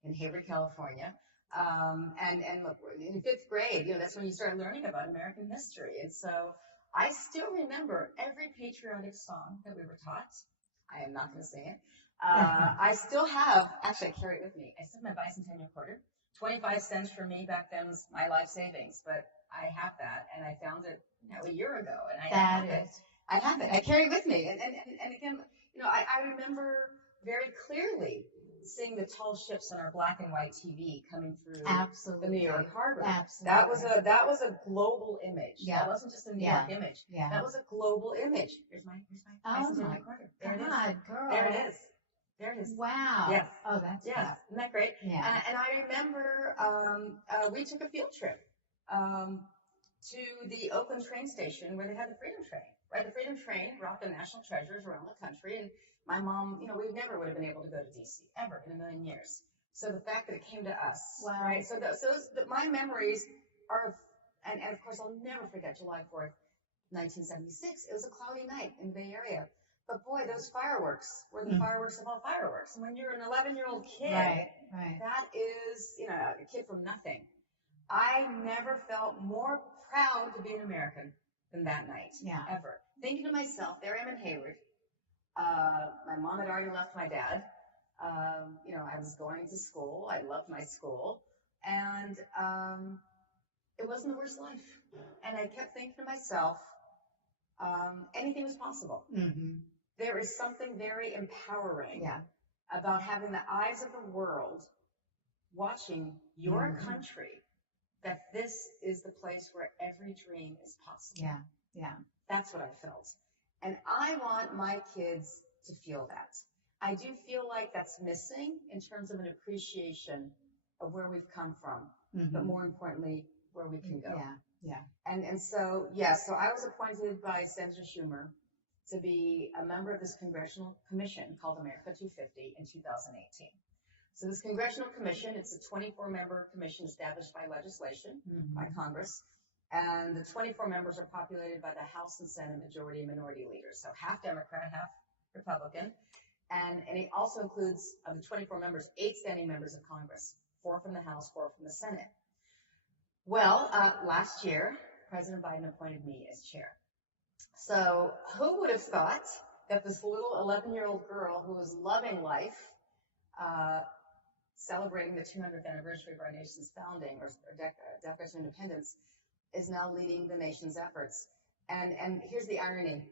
in Hayward, California. And look, in 5th grade, that's when you start learning about American history. And so I still remember every patriotic song that we were taught. I am not going to sing it. I still have, actually I carry it with me. I still have my bicentennial quarter. 25 cents for me back then was my life savings, but I have that, and I found it a year ago, and I have it. I carry it with me, and again, I remember very clearly seeing the tall ships on our black and white TV coming through the New York Harbor. Absolutely. That was a global image. Yeah. That wasn't just a New York image. Yeah. That was a global image. Here's my bicentennial quarter. There it is. God, girl. There it is. Wow. Yes. Oh, that's Isn't that great? Yeah. And I remember we took a field trip to the Oakland train station where they had the Freedom Train, right? The Freedom Train brought the national treasures around the country, and my mom, we never would have been able to go to DC ever in a million years. So the fact that it came to us, Wow. right? So my memories are, and of course I'll never forget July 4th, 1976. It was a cloudy night in the Bay Area. But boy, those fireworks were the fireworks of all fireworks. And when you're an 11-year-old kid, right. that is, a kid from nothing. I never felt more proud to be an American than that night, ever. Thinking to myself, there I am in Hayward. My mom had already left my dad. I was going to school. I loved my school. And it wasn't the worst life. And I kept thinking to myself, anything was possible. Mm-hmm. There is something very empowering about having the eyes of the world watching your country, that this is the place where every dream is possible. Yeah. That's what I felt. And I want my kids to feel that. I do feel like that's missing in terms of an appreciation of where we've come from, but more importantly, where we can go. Yeah. And so I was appointed by Senator Schumer to be a member of this congressional commission called America 250 in 2018. So this congressional commission, it's a 24-member commission established by legislation, by Congress, and the 24 members are populated by the House and Senate majority and minority leaders, so half Democrat, half Republican, and it also includes, of the 24 members, 8 standing members of Congress, 4 from the House, 4 from the Senate. Well, last year, President Biden appointed me as chair. So who would have thought that this little 11-year-old girl who was loving life, celebrating the 200th anniversary of our nation's founding, or Declaration of Independence, is now leading the nation's efforts. And here's the irony.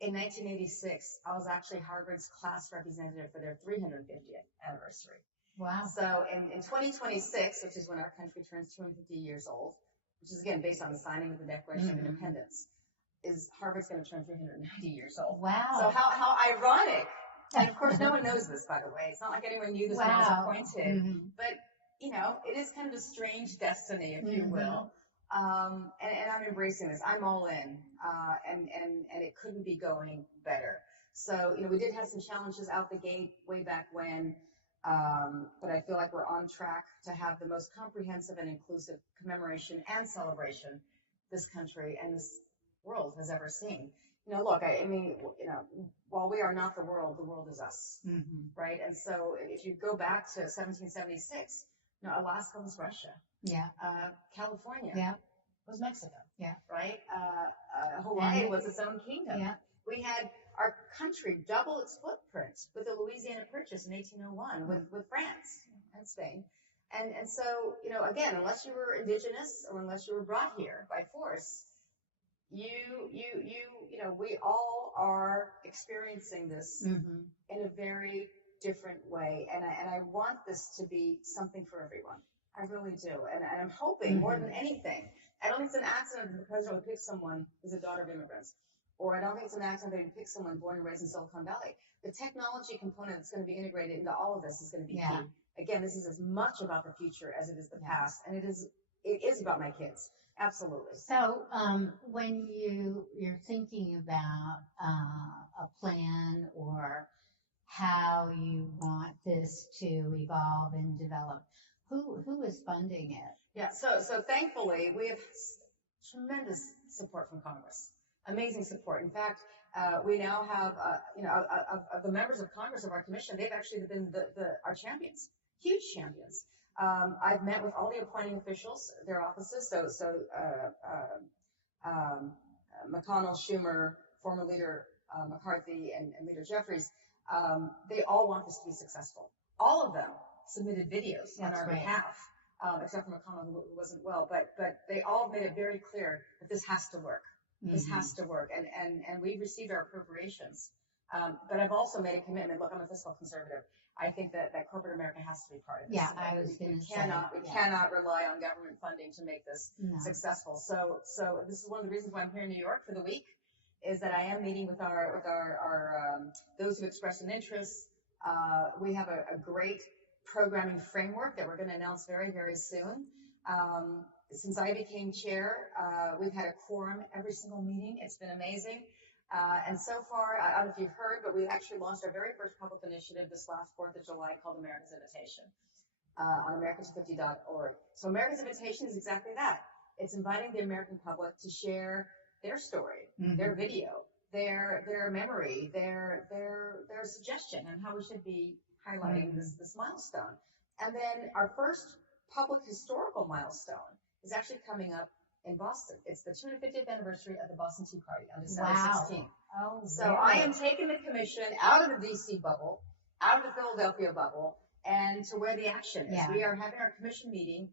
In 1986, I was actually Harvard's class representative for their 350th anniversary. Wow. So in 2026, which is when our country turns 250 years old, which is again based on the signing of the Declaration of Independence, is Harvard's going to turn 390 years old. Wow. So how ironic. And of course, no one knows this, by the way. It's not like anyone knew this when I was appointed. But, it is kind of a strange destiny, if you will. And I'm embracing this. I'm all in. And it couldn't be going better. So, we did have some challenges out the gate way back when. But I feel like we're on track to have the most comprehensive and inclusive commemoration and celebration this country and this world has ever seen. Look, while we are not the world is us, right? And so if you go back to 1776, Alaska was Russia. California was Mexico. Right? Hawaii was its own kingdom. We had our country double its footprint with the Louisiana Purchase in 1801 with France and Spain. And so, again, unless you were indigenous or unless you were brought here by force, we all are experiencing this in a very different way. And I want this to be something for everyone. I really do. And I'm hoping more than anything, I don't think it's an accident that the president would pick someone who's a daughter of immigrants. Or I don't think it's an accident that he would pick someone born and raised in Silicon Valley. The technology component that's going to be integrated into all of this is going to be key. Again, this is as much about the future as it is the past. And it is about my kids. Absolutely. So when you're thinking about a plan or how you want this to evolve and develop, who is funding it? Yeah, so thankfully we have tremendous support from Congress. Amazing support. In fact, we now have, of the members of Congress of our commission, they've actually been our champions, huge champions. I've met with all the appointing officials, their offices. So McConnell, Schumer, former leader McCarthy, and Leader Jeffries, they all want this to be successful. All of them submitted videos on our behalf, except for McConnell, who wasn't well. But they all made it very clear that this has to work. This has to work. And we've received our appropriations. But I've also made a commitment. Look, I'm a fiscal conservative. I think that corporate America has to be part of this. I was going to say. We cannot rely on government funding to make this successful. So this is one of the reasons why I'm here in New York for the week, is that I am meeting with our those who expressed an interest. We have a great programming framework that we're going to announce very, very soon. since I became chair, we've had a quorum every single meeting. It's been amazing. And so far, I don't know if you've heard, but we actually launched our very first public initiative this last 4th of July called America's Invitation on americans50.org. So America's Invitation is exactly that. It's inviting the American public to share their story, their video, their memory, their suggestion on how we should be highlighting this milestone. And then our first public historical milestone is actually coming up in Boston. It's the 250th anniversary of the Boston Tea Party on December 16th. Oh, so really? I am taking the commission out of the DC bubble, out of the Philadelphia bubble, and to where the action is. Yeah. We are having our commission meeting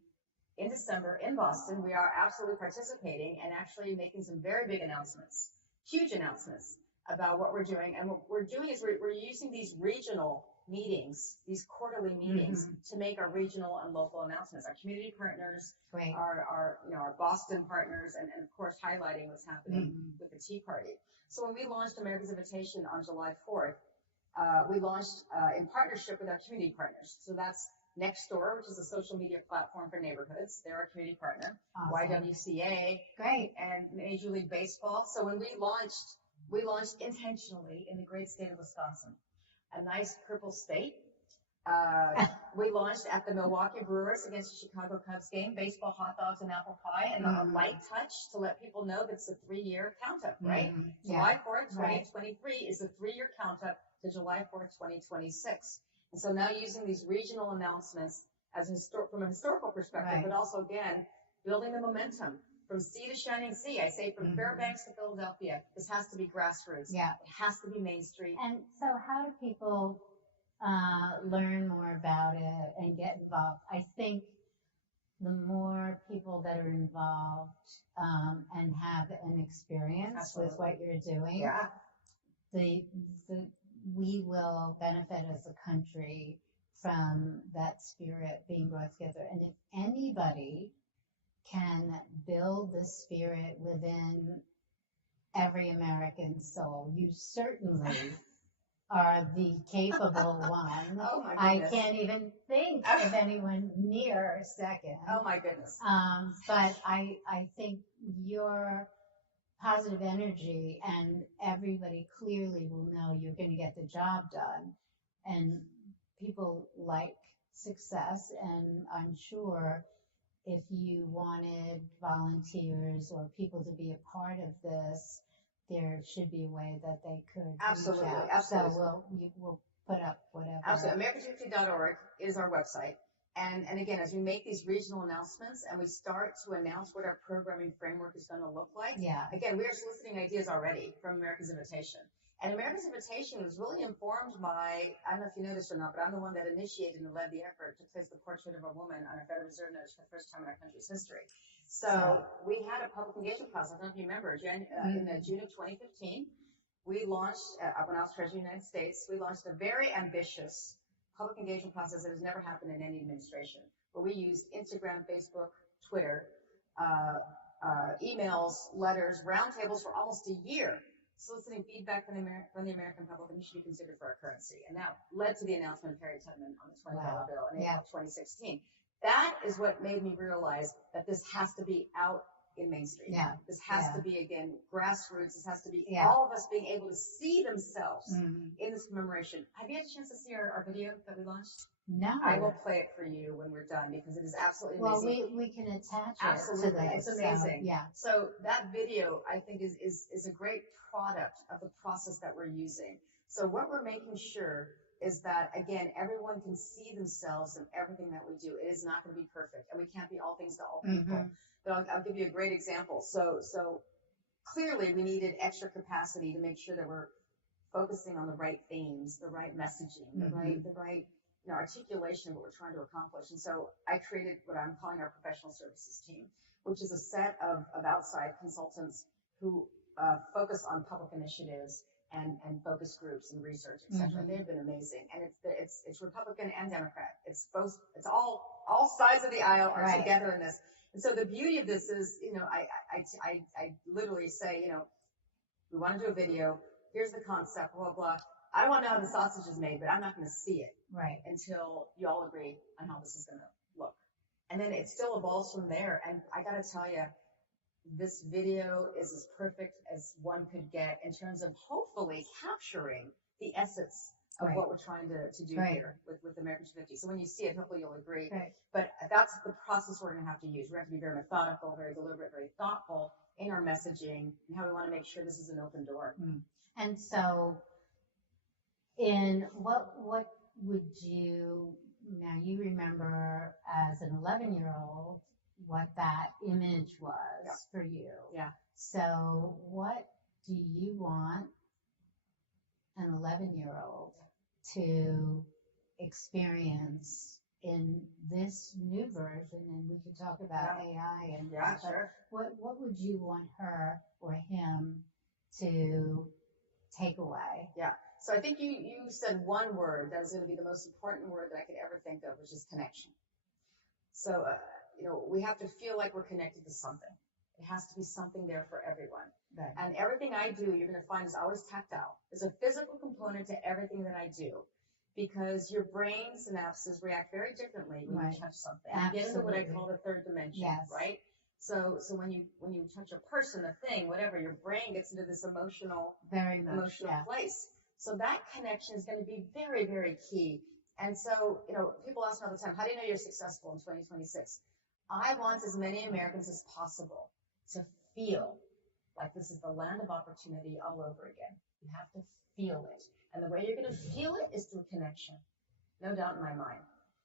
in December in Boston. We are absolutely participating and actually making some very big announcements, huge announcements about what we're doing. And what we're doing is we're using these regional meetings, these quarterly meetings, to make our regional and local announcements. Our community partners, our Boston partners, and of course highlighting what's happening with the Tea Party. So when we launched America's Invitation on July 4th, we launched in partnership with our community partners. So that's Nextdoor, which is a social media platform for neighborhoods. They're our community partner. Awesome. YWCA. Great. And Major League Baseball. So when we launched intentionally in the great state of Wisconsin, a nice purple state. We launched at the Milwaukee Brewers against the Chicago Cubs game, baseball, hot dogs, and apple pie, and a light touch to let people know that it's a 3-year count-up, right? July 4th, 2023 is a 3-year count-up to July 4th, 2026. And so now using these regional announcements from a historical perspective, but also, again, building the momentum from sea to shining sea. I say from Fairbanks to Philadelphia, this has to be grassroots. Yeah. It has to be Main Street. And so how do people learn more about it and get involved? I think the more people that are involved and have an experience with what you're doing, we will benefit as a country from that spirit being brought together. And if anybody can build the spirit within every American soul, you certainly are the capable one. Oh my I goodness. can't even think of anyone near second. Oh my goodness. But I think your positive energy and everybody clearly will know you're going to get the job done. And people like success, and I'm sure if you wanted volunteers or people to be a part of this, there should be a way that they could Absolutely, reach out. absolutely. So we'll put up whatever. Absolutely. Americans50.org is our website. And again, as we make these regional announcements and we start to announce what our programming framework is going to look like, again, we are soliciting ideas already from America's Invitation. And America's Invitation was really informed by, I don't know if you know this or not, but I'm the one that initiated and led the effort to place the portrait of a woman on a Federal Reserve note for the first time in our country's history. So we had a public engagement process. I don't know if you remember, in June of 2015, we launched, when I was Treasurer of the United States, we launched a very ambitious public engagement process that has never happened in any administration, where we used Instagram, Facebook, Twitter, emails, letters, roundtables for almost a year, soliciting feedback from the American public and should be considered for our currency. And that led to the announcement of Harriet Tubman on the $20 bill in April of 2016. That is what made me realize that this has to be out in Main Street. This has to be, again, grassroots. This has to be all of us being able to see themselves in this commemoration. Have you had a chance to see our video that we launched? No. I will play it for you when we're done because it is absolutely amazing. Well, we can attach it. Absolutely. To It's amazing. So, So that video, I think, is a great product of the process that we're using. So what we're making sure is that, again, everyone can see themselves in everything that we do. It is not going to be perfect, and we can't be all things to all people. But I'll give you a great example. So clearly we needed extra capacity to make sure that we're focusing on the right themes, the right messaging, the right articulation of what we're trying to accomplish. And so I created what I'm calling our professional services team, which is a set of outside consultants who focus on public initiatives and focus groups and research, et cetera. They've been amazing. And it's Republican and Democrat. It's both, it's all sides of the aisle are together in this. And so the beauty of this is, I literally say, we want to do a video. Here's the concept, blah, blah. I want to know how the sausage is made, but I'm not going to see it until you all agree on how this is going to look. And then it still evolves from there. And I got to tell you, this video is as perfect as one could get in terms of hopefully capturing the essence of what we're trying to do here with American 250. So when you see it, hopefully you'll agree. But that's the process we're going to have to use. We're going to have to be very methodical, very deliberate, very thoughtful in our messaging and how we want to make sure this is an open door. And so, in what would you, now you remember as an 11-year-old what that image was for you. Yeah. So what do you want an 11-year-old to experience in this new version? And we could talk about AI and sure. What would you want her or him to take away? Yeah. So I think you said one word that was going to be the most important word that I could ever think of, which is connection. So, we have to feel like we're connected to something. It has to be something there for everyone. Right. And everything I do, you're going to find is always tactile. There's a physical component to everything that I do because your brain synapses react very differently when you touch something. Absolutely. You get into what I call the third dimension, right? So when you touch a person, a thing, whatever, your brain gets into this emotional place. So that connection is going to be very, very key. And so, people ask me all the time, how do you know you're successful in 2026? I want as many Americans as possible to feel like this is the land of opportunity all over again. You have to feel it. And the way you're going to feel it is through connection. No doubt in my mind.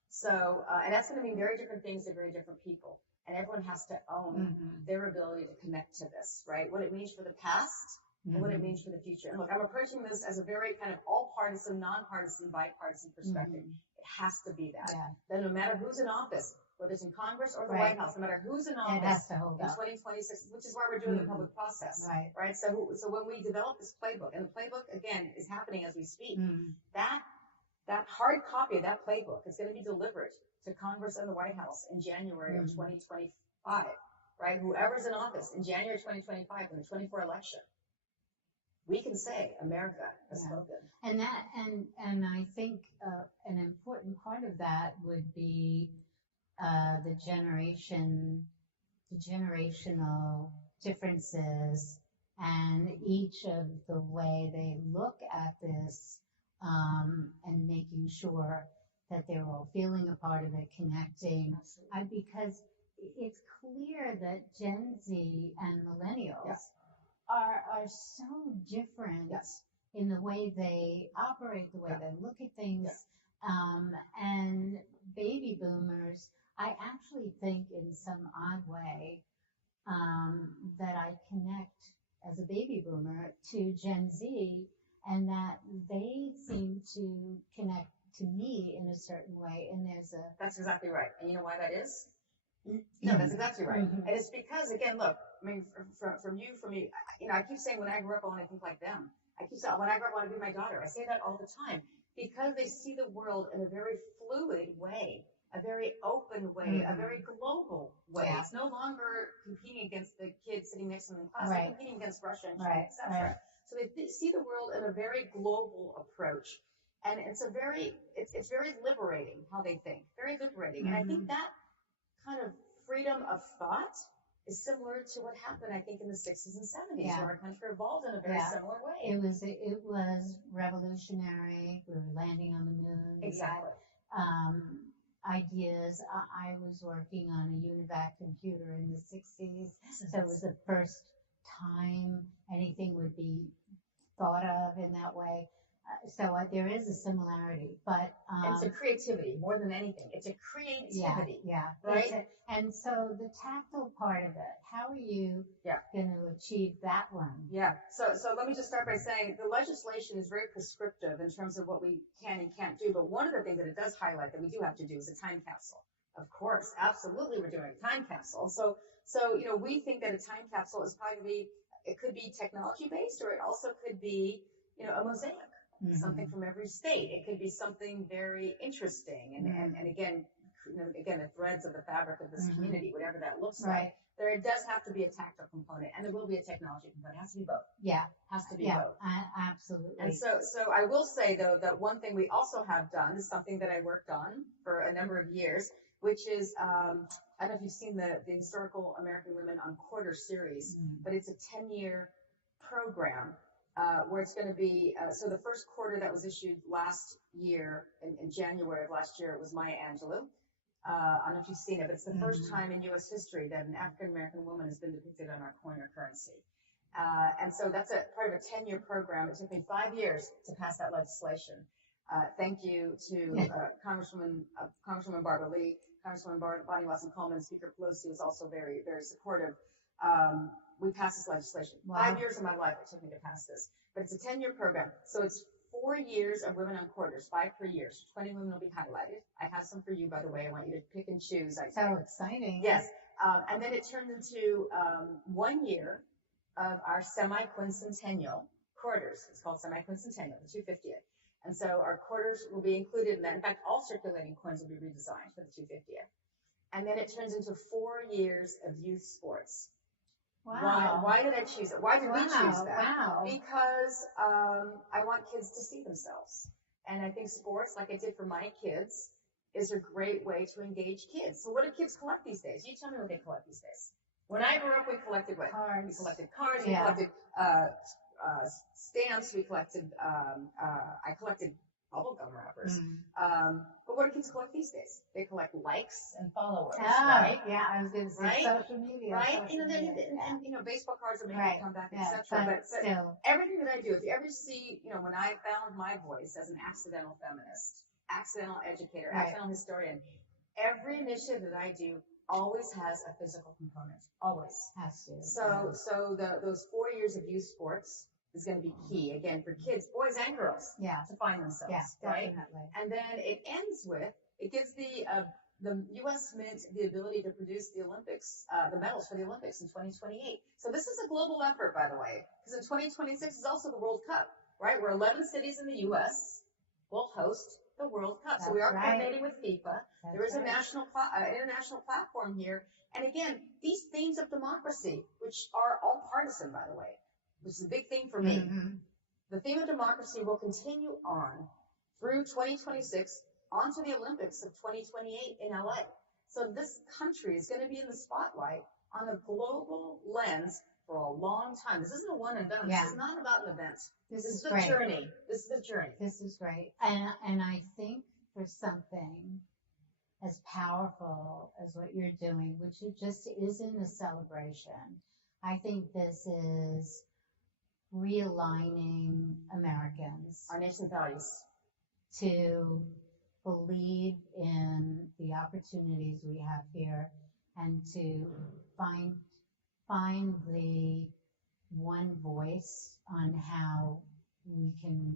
So, and that's going to mean very different things to very different people. And everyone has to own their ability to connect to this, right? What it means for the past and what it means for the future. And look, I'm approaching this as a very kind of all-partisan, non-partisan, bipartisan perspective. It has to be that. Then no matter who's in office, whether it's in Congress or the White House, no matter who's in office in 2026, which is why we're doing the public process, right? So when we develop this playbook, and the playbook, again, is happening as we speak, that hard copy of that playbook is going to be delivered to Congress and the White House in January of 2025, right? Whoever's in office in January 2025 in the 24 election, we can say America has spoken. And I think an important part of that would be the generational differences and each of the way they look at this, and making sure that they're all feeling a part of it, connecting. Because it's clear that Gen Z and millennials are so different in the way they operate, the way they look at things. And baby boomers, I actually think in some odd way that I connect as a baby boomer to Gen Z, and that they seem to connect to me in a certain way. And That's exactly right. And you know why that is? No, that's exactly right. And it's because, again, look, I mean, from you, from me, I keep saying when I grew up, I want to think like them. I keep saying when I grow up, I want to be my daughter. I say that all the time because they see the world in a very fluid way, a very open way, a very global way. It's no longer competing against the kids sitting next to them in class. They're competing against Russia and China, etc. So they see the world in a very global approach. And it's very liberating how they think, very liberating. And I think that kind of freedom of thought is similar to what happened, I think, in the 60s and 70s, where our country evolved in a very similar way. It was revolutionary. We were landing on the moon. Exactly. Ideas. I was working on a UNIVAC computer in the 60s, so it was the first time anything would be thought of in that way. So there is a similarity, but it's a creativity more than anything. It's a creativity, right? And so the tactile part of it, how are you going to achieve that one? Yeah. So let me just start by saying the legislation is very prescriptive in terms of what we can and can't do. But one of the things that it does highlight that we do have to do is a time capsule. Of course, absolutely, we're doing a time capsule. So we think that a time capsule is probably it could be technology based, or it also could be a mosaic. Something from every state. It could be something very interesting, and again, the threads of the fabric of this community, whatever that looks like. There does have to be a tactile component, and there will be a technology component. It has to be both. Has to be both. Absolutely. And so I will say though that one thing we also have done is something that I worked on for a number of years, which is, I don't know if you've seen the Historical American Women on Quarter series, but it's a 10-year program where it's going to be, so the first quarter that was issued last year, in January of last year, it was Maya Angelou. I don't know if you've seen it, but it's the first time in U.S. history that an African-American woman has been depicted on our coin or currency. And so that's a part of a 10-year program. It took me 5 years to pass that legislation. Thank you to Congresswoman Barbara Lee, Congresswoman Bonnie Watson-Coleman. Speaker Pelosi was also very, very supportive. We passed this legislation. Wow. 5 years of my life it took me to pass this. But it's a 10-year program. So it's 4 years of women on quarters, 5 per year. So 20 women will be highlighted. I have some for you, by the way. I want you to pick and choose. So exciting. Yes. And then it turned into 1 year of our semi-quincentennial quarters. It's called semi-quincentennial, the 250th. And so our quarters will be included in that. In fact, all circulating coins will be redesigned for the 250th. And then it turns into 4 years of youth sports. Wow. Why did I choose it? Why did we choose that? Wow. Because I want kids to see themselves. And I think sports, like I did for my kids, is a great way to engage kids. So what do kids collect these days? You tell me what they collect these days. When I grew up, we collected what? Cards. We collected cards. We collected stamps. We collected, I collected bubblegum wrappers. But what do kids collect these days? They collect likes and followers, right? Yeah, I was going to say Right? social media. Right? Social media. And, you know, baseball cards are making Right. a comeback, Yeah, etc. But still. everything that I do, if you ever see, you know, when I found my voice as an accidental feminist, accidental educator, Right. accidental historian, every initiative that I do always has a physical component. Always. Has to. So those 4 years of youth sports is going to be key, again, for kids, boys and girls, Yeah. to find themselves, Yeah, right? definitely. And then it ends with, it gives the U.S. Mint the ability to produce the Olympics, the medals for the Olympics in 2028. So this is a global effort, by the way, because in 2026 is also the World Cup, right? Where 11 cities in the U.S. will host the World Cup. So we are coordinating with FIFA. There is a international platform here. And again, these themes of democracy, which are all partisan, by the way, which is a big thing for me. The theme of democracy will continue on through 2026 onto the Olympics of 2028 in LA. So this country is going to be in the spotlight on a global lens for a long time. This isn't a one and done. Yeah. This is not about an event. This This is is a great. journey. This is a journey. This is great. And I think for something as powerful as what you're doing, which it just isn't a celebration, I think this is realigning Americans Our nation's values. to believe in the opportunities we have here and to find the one voice on how we can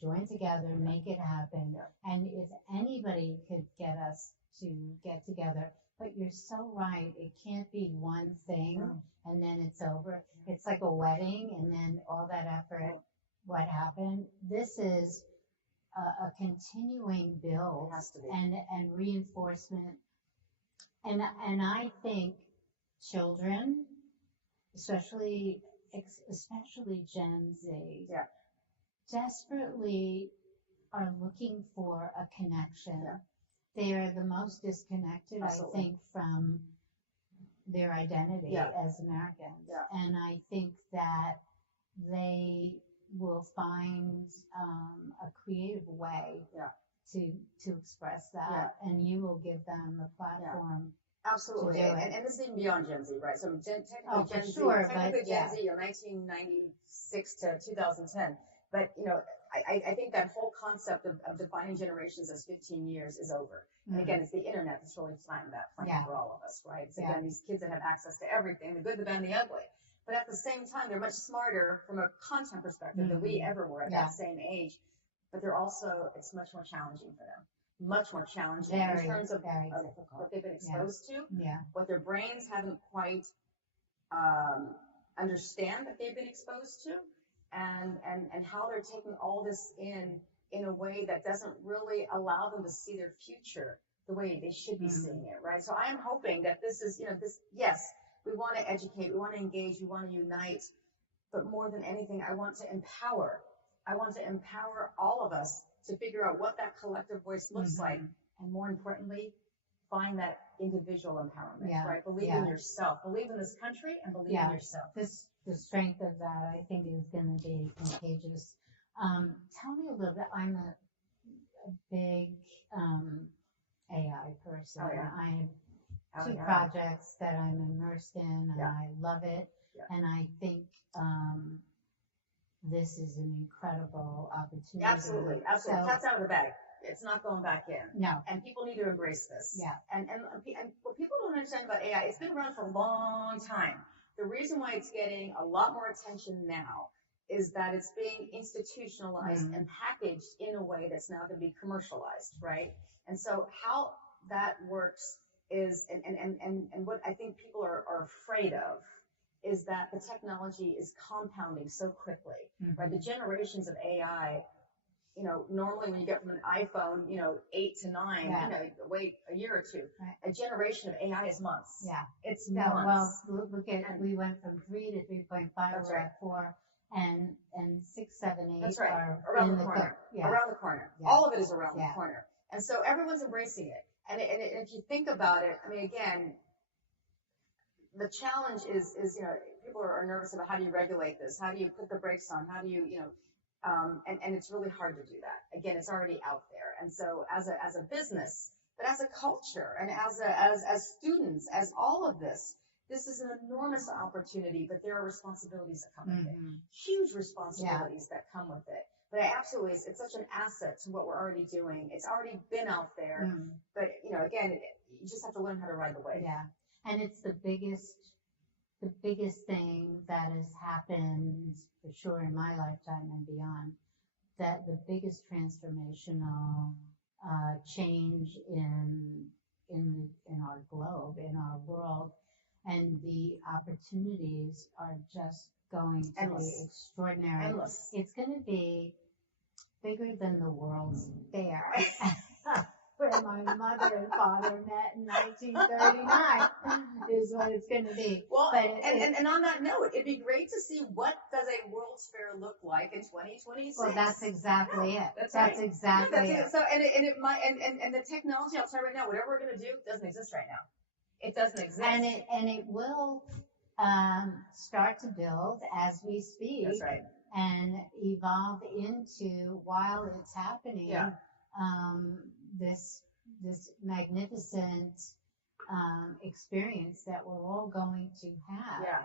join together, make it happen. And if anybody could get us to get together, but you're so right, it can't be one thing and then it's over. It's like a wedding and then all that effort, what happened? This is a continuing build It has to be. and reinforcement. And I think children, especially Gen Z, Yeah. desperately are looking for a connection. Yeah. They are the most disconnected, Absolutely. I think, from their identity Yeah. as Americans. Yeah. And I think that they will find a creative way Yeah. to express that, and you will give them the platform. Absolutely. To do it. And this is even beyond Gen Z, right? So technically Oh, for Gen sure, Z, technically but Gen Z, you know, 1996 to 2010. But, you know, I think that whole concept of defining generations as 15 years is over. And again, it's the internet that's really flattened that plane Yeah. for all of us, right? So Yeah. again, these kids that have access to everything, the good, the bad, and the ugly. But at the same time, they're much smarter from a content perspective than we ever were at Yeah. that same age. But they're also, it's much more challenging for them. Much more challenging Very, in terms of very what difficult. they've been exposed to, Yeah. what their brains haven't quite understand that they've been exposed to, and how they're taking all this in a way that doesn't really allow them to see their future the way they should be seeing it, right? So I am hoping that this is, you know, this, yes, we want to educate, we want to engage, we want to unite, but more than anything, I want to empower. I want to empower all of us to figure out what that collective voice looks like, and more importantly, find that individual empowerment, Yeah, right? Believe in yourself, believe in this country, and believe in yourself. The strength of that, I think, is going to be contagious. Tell me a little bit. I'm a big AI person. Oh, yeah. I have two projects that I'm immersed in, and I love it. Yeah. And I think this is an incredible opportunity. Absolutely. So, cat's out of the bag. It's not going back in. No. And people need to embrace this. Yeah. And what people don't understand about AI, it's been around for a long time. The reason why it's getting a lot more attention now is that it's being institutionalized and packaged in a way that's now going to be commercialized, right? And so how that works is, and what I think people are afraid of, is that the technology is compounding so quickly, right? The generations of AI, normally when you get from an iPhone, 8 to 9, wait a year or two. Right. A generation of AI is months. Yeah. It's months. Well, look at, we went from 3 to 3.5, we're at 4, and 6, 7, 8 That's right. are around the corner. Around the corner. Yeah. All of it is around the corner. And so everyone's embracing it. And if you think about it, I mean, again, the challenge is people are nervous about how do you regulate this? How do you put the brakes on? How do you, and it's really hard to do that. Again, it's already out there. And so as a business, but as a culture and as students, as all of this is an enormous opportunity, but there are responsibilities that come with it. Huge responsibilities that come with it. But absolutely, it's such an asset to what we're already doing. It's already been out there. But, again, you just have to learn how to ride the wave. Yeah. And it's the biggest thing that has happened for sure in my lifetime and beyond, that the biggest transformational change in our globe, in our world, and the opportunities are just going to be extraordinary. Endless. It's going to be bigger than the World's Fair. Where my mother and father met in 1939 is what it's going to be. Well, and on that note, it'd be great to see what does a World's Fair look like in 2026. Well, that's exactly it. That's exactly it. So, and it might, and the technology, I'll tell you right now, whatever we're going to do doesn't exist right now. It doesn't exist. And it will start to build as we speak. That's right. And evolve into, while it's happening, this magnificent experience that we're all going to have. Yeah.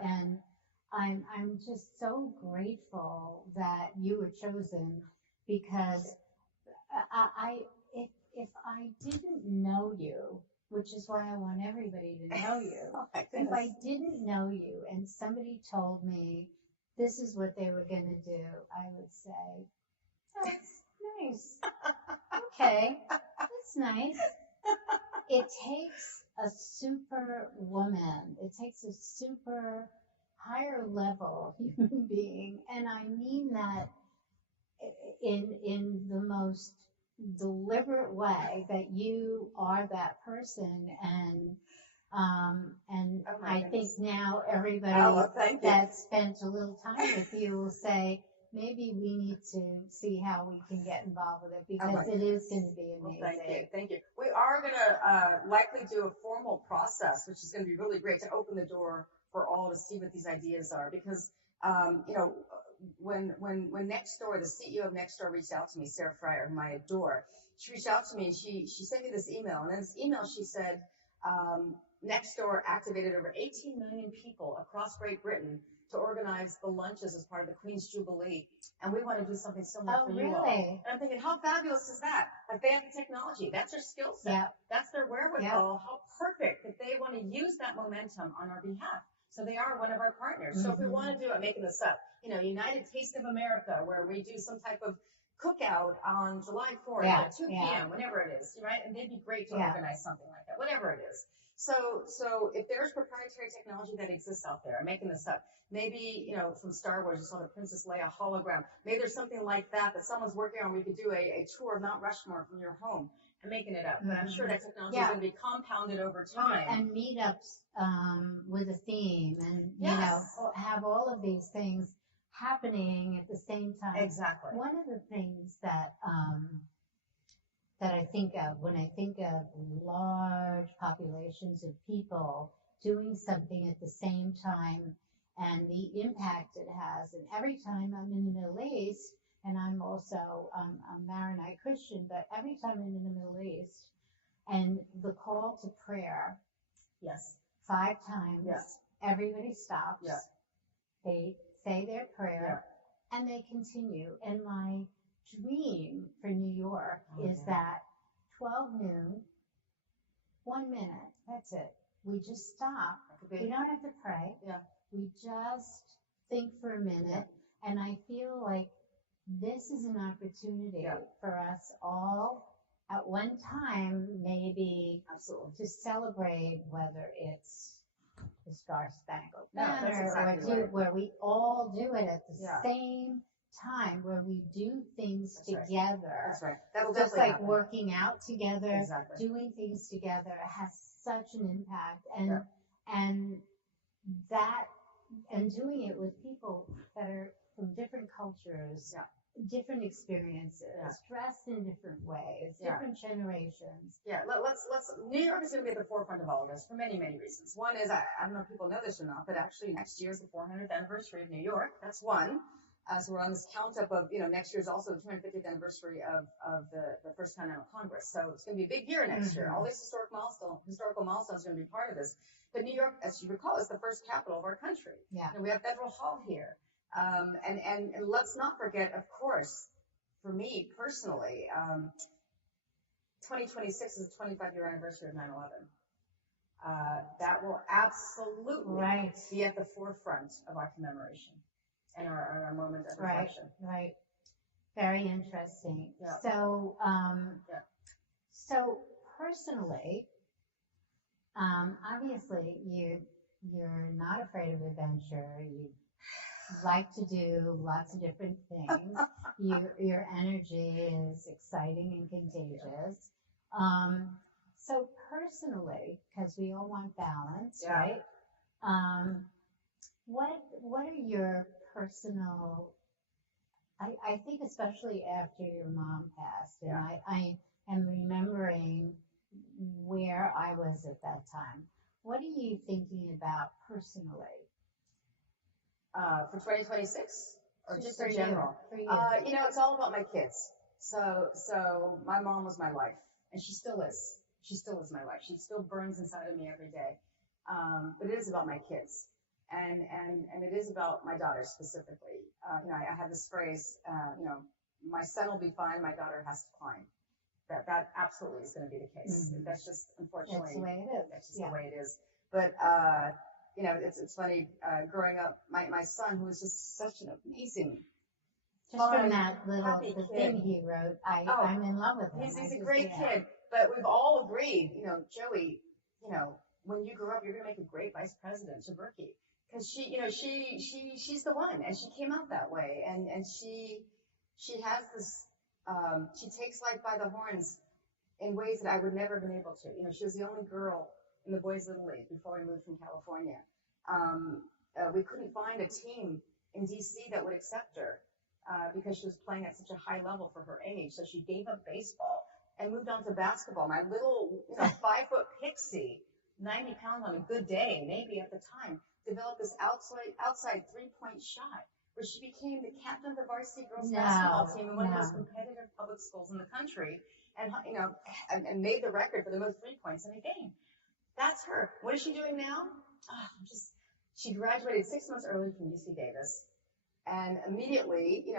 And I'm just so grateful that you were chosen, because if I didn't know you, which is why I want everybody to know you, if I didn't know you and somebody told me this is what they were going to do, I would say, that's nice. Okay, that's nice. It takes a super woman. It takes a super higher level human being. And I mean that in the most deliberate way, that you are that person. And I think now everybody that spent a little time with you will say, maybe we need to see how we can get involved with it, because it is going to be amazing. Well, thank you. We are going to likely do a formal process, which is going to be really great, to open the door for all to see what these ideas are. Because, when Nextdoor, the CEO of Nextdoor, reached out to me, Sarah Fryer, whom I adore, she reached out to me and she sent me this email. And in this email, she said, Nextdoor activated over 18 million people across Great Britain to organize the lunches as part of the Queen's Jubilee, and we want to do something similar for you all. And I'm thinking, how fabulous is that? Like, they have the technology, that's their skill set, that's their wherewithal. How perfect that they want to use that momentum on our behalf. So they are one of our partners. So if we want to do it, making this up, United Taste of America, where we do some type of cookout on July 4th at 2 p.m., whenever it is, right? And they'd be great to organize something like that, whatever it is. So if there's proprietary technology that exists out there, I'm making this up. Maybe, from Star Wars, you saw the Princess Leia hologram. Maybe there's something like that someone's working on. We could do a tour of Mount Rushmore from your home. I'm making it up, but I'm sure that technology is going to be compounded over time. And meetups with a theme, and have all of these things happening at the same time. Exactly. One of the things that I think of when I think of large populations of people doing something at the same time and the impact it has. And every time I'm in the Middle East, and I'm also a Maronite Christian, but every time I'm in the Middle East and the call to prayer, Yes. 5 times, everybody stops. Yeah. They say their prayer, and they continue. And my dream for New York is that 12 noon, 1 minute, that's it. We just stop. We don't have to pray. Yeah. We just think for a minute. And I feel like this is an opportunity for us all at one time, maybe to celebrate, whether it's the Star Spangled Banner, where we all do it at the same time, where we do things together. That's right. That'll just definitely like happen. working out together, doing things together has such an impact, and that, and doing it with people that are from different cultures, different experiences, dressed in different ways, different generations. Yeah, let's. New York is going to be at the forefront of all of this for many, many reasons. One is, I don't know if people know this or not, but actually next year is the 400th anniversary of New York. That's one. So we're on this count up of, next year is also the 250th anniversary of the first Continental Congress. So it's going to be a big year next year. All these historical milestones are going to be part of this. But New York, as you recall, is the first capital of our country. Yeah. And we have Federal Hall here. And let's not forget, of course, for me personally, 2026 is the 25-year anniversary of 9/11. That will absolutely be at the forefront of our commemoration and our moment of reflection. Right. Very interesting. Yeah. So, so personally, obviously you're not afraid of adventure. You like to do lots of different things. Your energy is exciting and contagious. So personally, because we all want balance, right? What are your personal, I think especially after your mom passed, and I am remembering where I was at that time. What are you thinking about personally? For 2026? Or just in for general? For you. It's all about my kids. So my mom was my life, and she still is. She still is my life. She still burns inside of me every day. But it is about my kids. And it is about my daughter specifically. I have this phrase, my son will be fine, my daughter has to climb. That absolutely is going to be the case. That's just, unfortunately, that's the way it is. That's just the way it is. But, it's funny, growing up, my son, who was just such an amazing, from that little thing he wrote, I'm in love with him. He's a great kid. But we've all agreed, Joey, when you grow up, you're going to make a great vice president to Berkey. Because she's the one, and she came out that way, and she has this, she takes life by the horns in ways that I would never have been able to. She was the only girl in the boys' little league before we moved from California. We couldn't find a team in DC that would accept her because she was playing at such a high level for her age. So she gave up baseball and moved on to basketball. My little 5-foot pixie, 90 pounds on a good day, maybe at the time, developed this outside three-point shot, where she became the captain of the varsity girls basketball team in one of the most competitive public schools in the country, and made the record for the most 3 points in a game. That's her. What is she doing now? She graduated 6 months early from UC Davis, and immediately,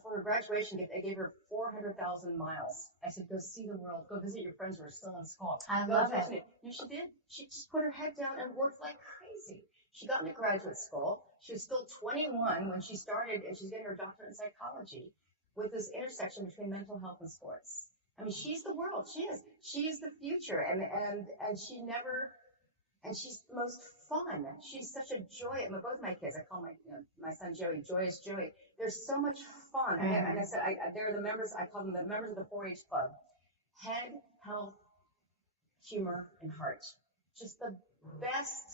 for her graduation gift, I gave her 400,000 miles. I said, go see the world. Go visit your friends who are still in school. I love it. She did. She just put her head down and worked like crazy. She got into graduate school. She was still 21 when she started, and she's getting her doctorate in psychology with this intersection between mental health and sports. I mean, she's the world. She is. She is the future, and she never. And she's the most fun. She's such a joy. Both my kids, I call my son Joey, Joyous Joey. They're so much fun. And I said, they're the members, I call them the members of the 4-H club. Head, health, humor, and heart. Just the best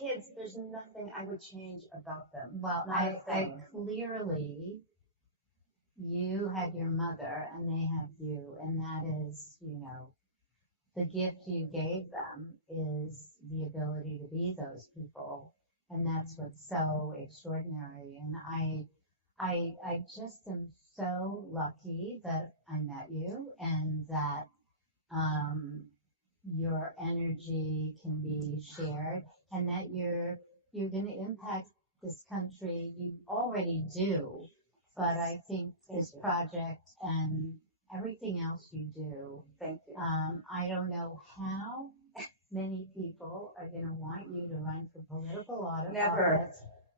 kids. There's nothing I would change about them. Well, I clearly, you had your mother and they have you, and that is, the gift you gave them is the ability to be those people. And that's what's so extraordinary. And I just am so lucky that I met you and that your energy can be shared and that you're going to impact this country. You already do, but I think this project and everything else you do, Thank you. I don't know how many people are going to want you to run for political office. Never.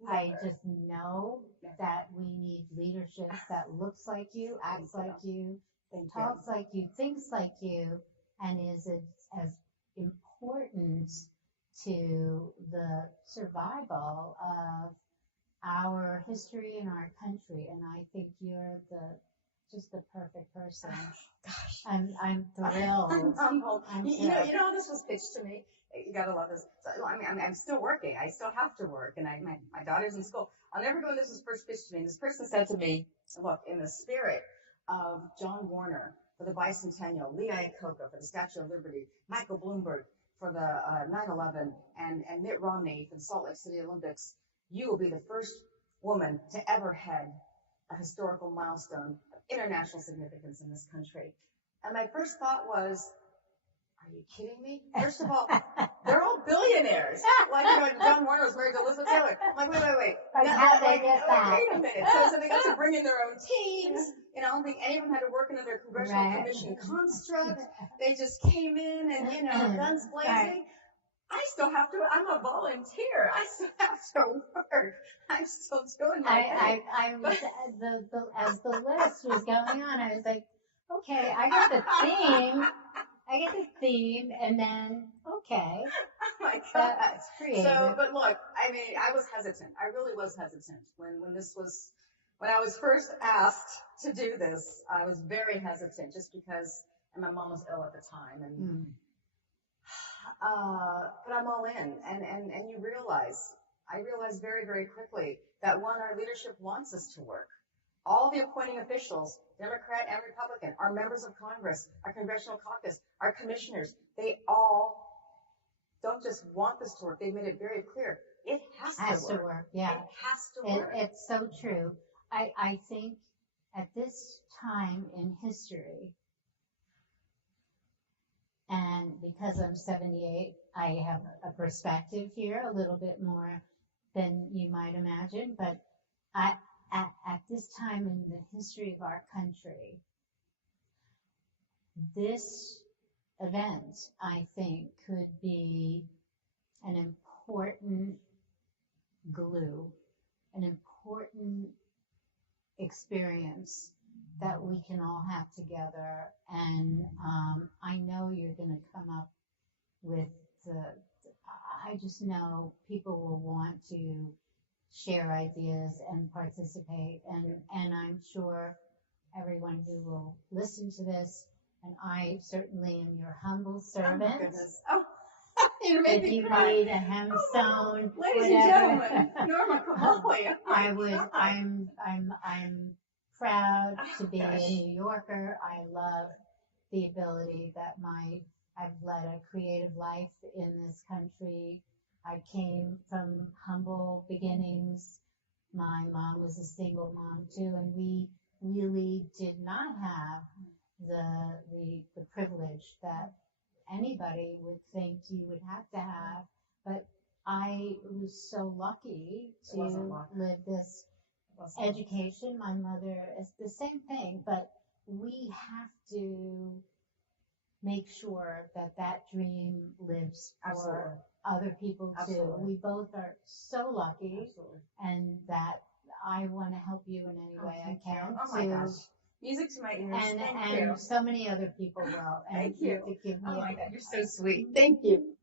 I just know that we need leadership that looks like you, acts like you, talks like you, thinks like you, and is as important to the survival of our history and our country. And I think you're just the perfect person. Gosh. I'm thrilled. You know how this was pitched to me? You gotta love this. So, I'm still working. I still have to work, and my daughter's in school. I'll never go. This was first pitched to me. This person said to me, "Look, in the spirit of John Warner for the bicentennial, Lee Iacocca for the Statue of Liberty, Michael Bloomberg for the 9/11, and Mitt Romney for the Salt Lake City Olympics, you will be the first woman to ever head a historical milestone of international significance in this country." And my first thought was, are you kidding me? First of all, they're all billionaires. Like, John Warner was married to Elizabeth Taylor. I'm like, wait. How they get that? Wait a minute. So they got to bring in their own teams. I don't think any of them had to work under their congressional commission construct. They just came in and, guns blazing. Right. I still have to, I'm a volunteer. I still have to work. I'm still doing my thing. I was, as the list was going on, I was like, okay, I get the theme, and then, okay. Oh my God. That's creative. So, but look, I was hesitant. I really was hesitant when I was first asked to do this. I was very hesitant just because, and my mom was ill at the time, and but I'm all in, and you I realized very, very quickly that our leadership wants us to work. All the appointing officials, Democrat and Republican, our members of Congress, our congressional caucus, our commissioners, they all don't just want this to work. They've made it very clear. It has to work. Yeah. It has to work. It's so true. I think at this time in history, and because I'm 78, I have a perspective here a little bit more than you might imagine, but at this time in the history of our country, this event, I think, could be an important glue, an important experience that we can all have together. And I know you're going to come up with I just know people will want to share ideas and participate, and I'm sure everyone who will listen to this, and I certainly am your humble servant. Oh my goodness. Oh, you made if me you cry. need a hemstone, Ladies whatever, and gentlemen, Norma Kamali. I'm proud to be Gosh. a New Yorker. I love the ability that I've led a creative life in this country. I came from humble beginnings. My mom was a single mom too, and we really did not have the privilege that anybody would think you would have to have. But I was so lucky to live this education. My mother is the same thing, but we have to make sure that dream lives for other people too. Absolutely. We both are so lucky. Absolutely. And that I want to help you in any way I can. Oh my gosh. Music to my ears. Thank you. And so many other people will. And Thank you. To give me oh my God, you're so sweet. Thank you.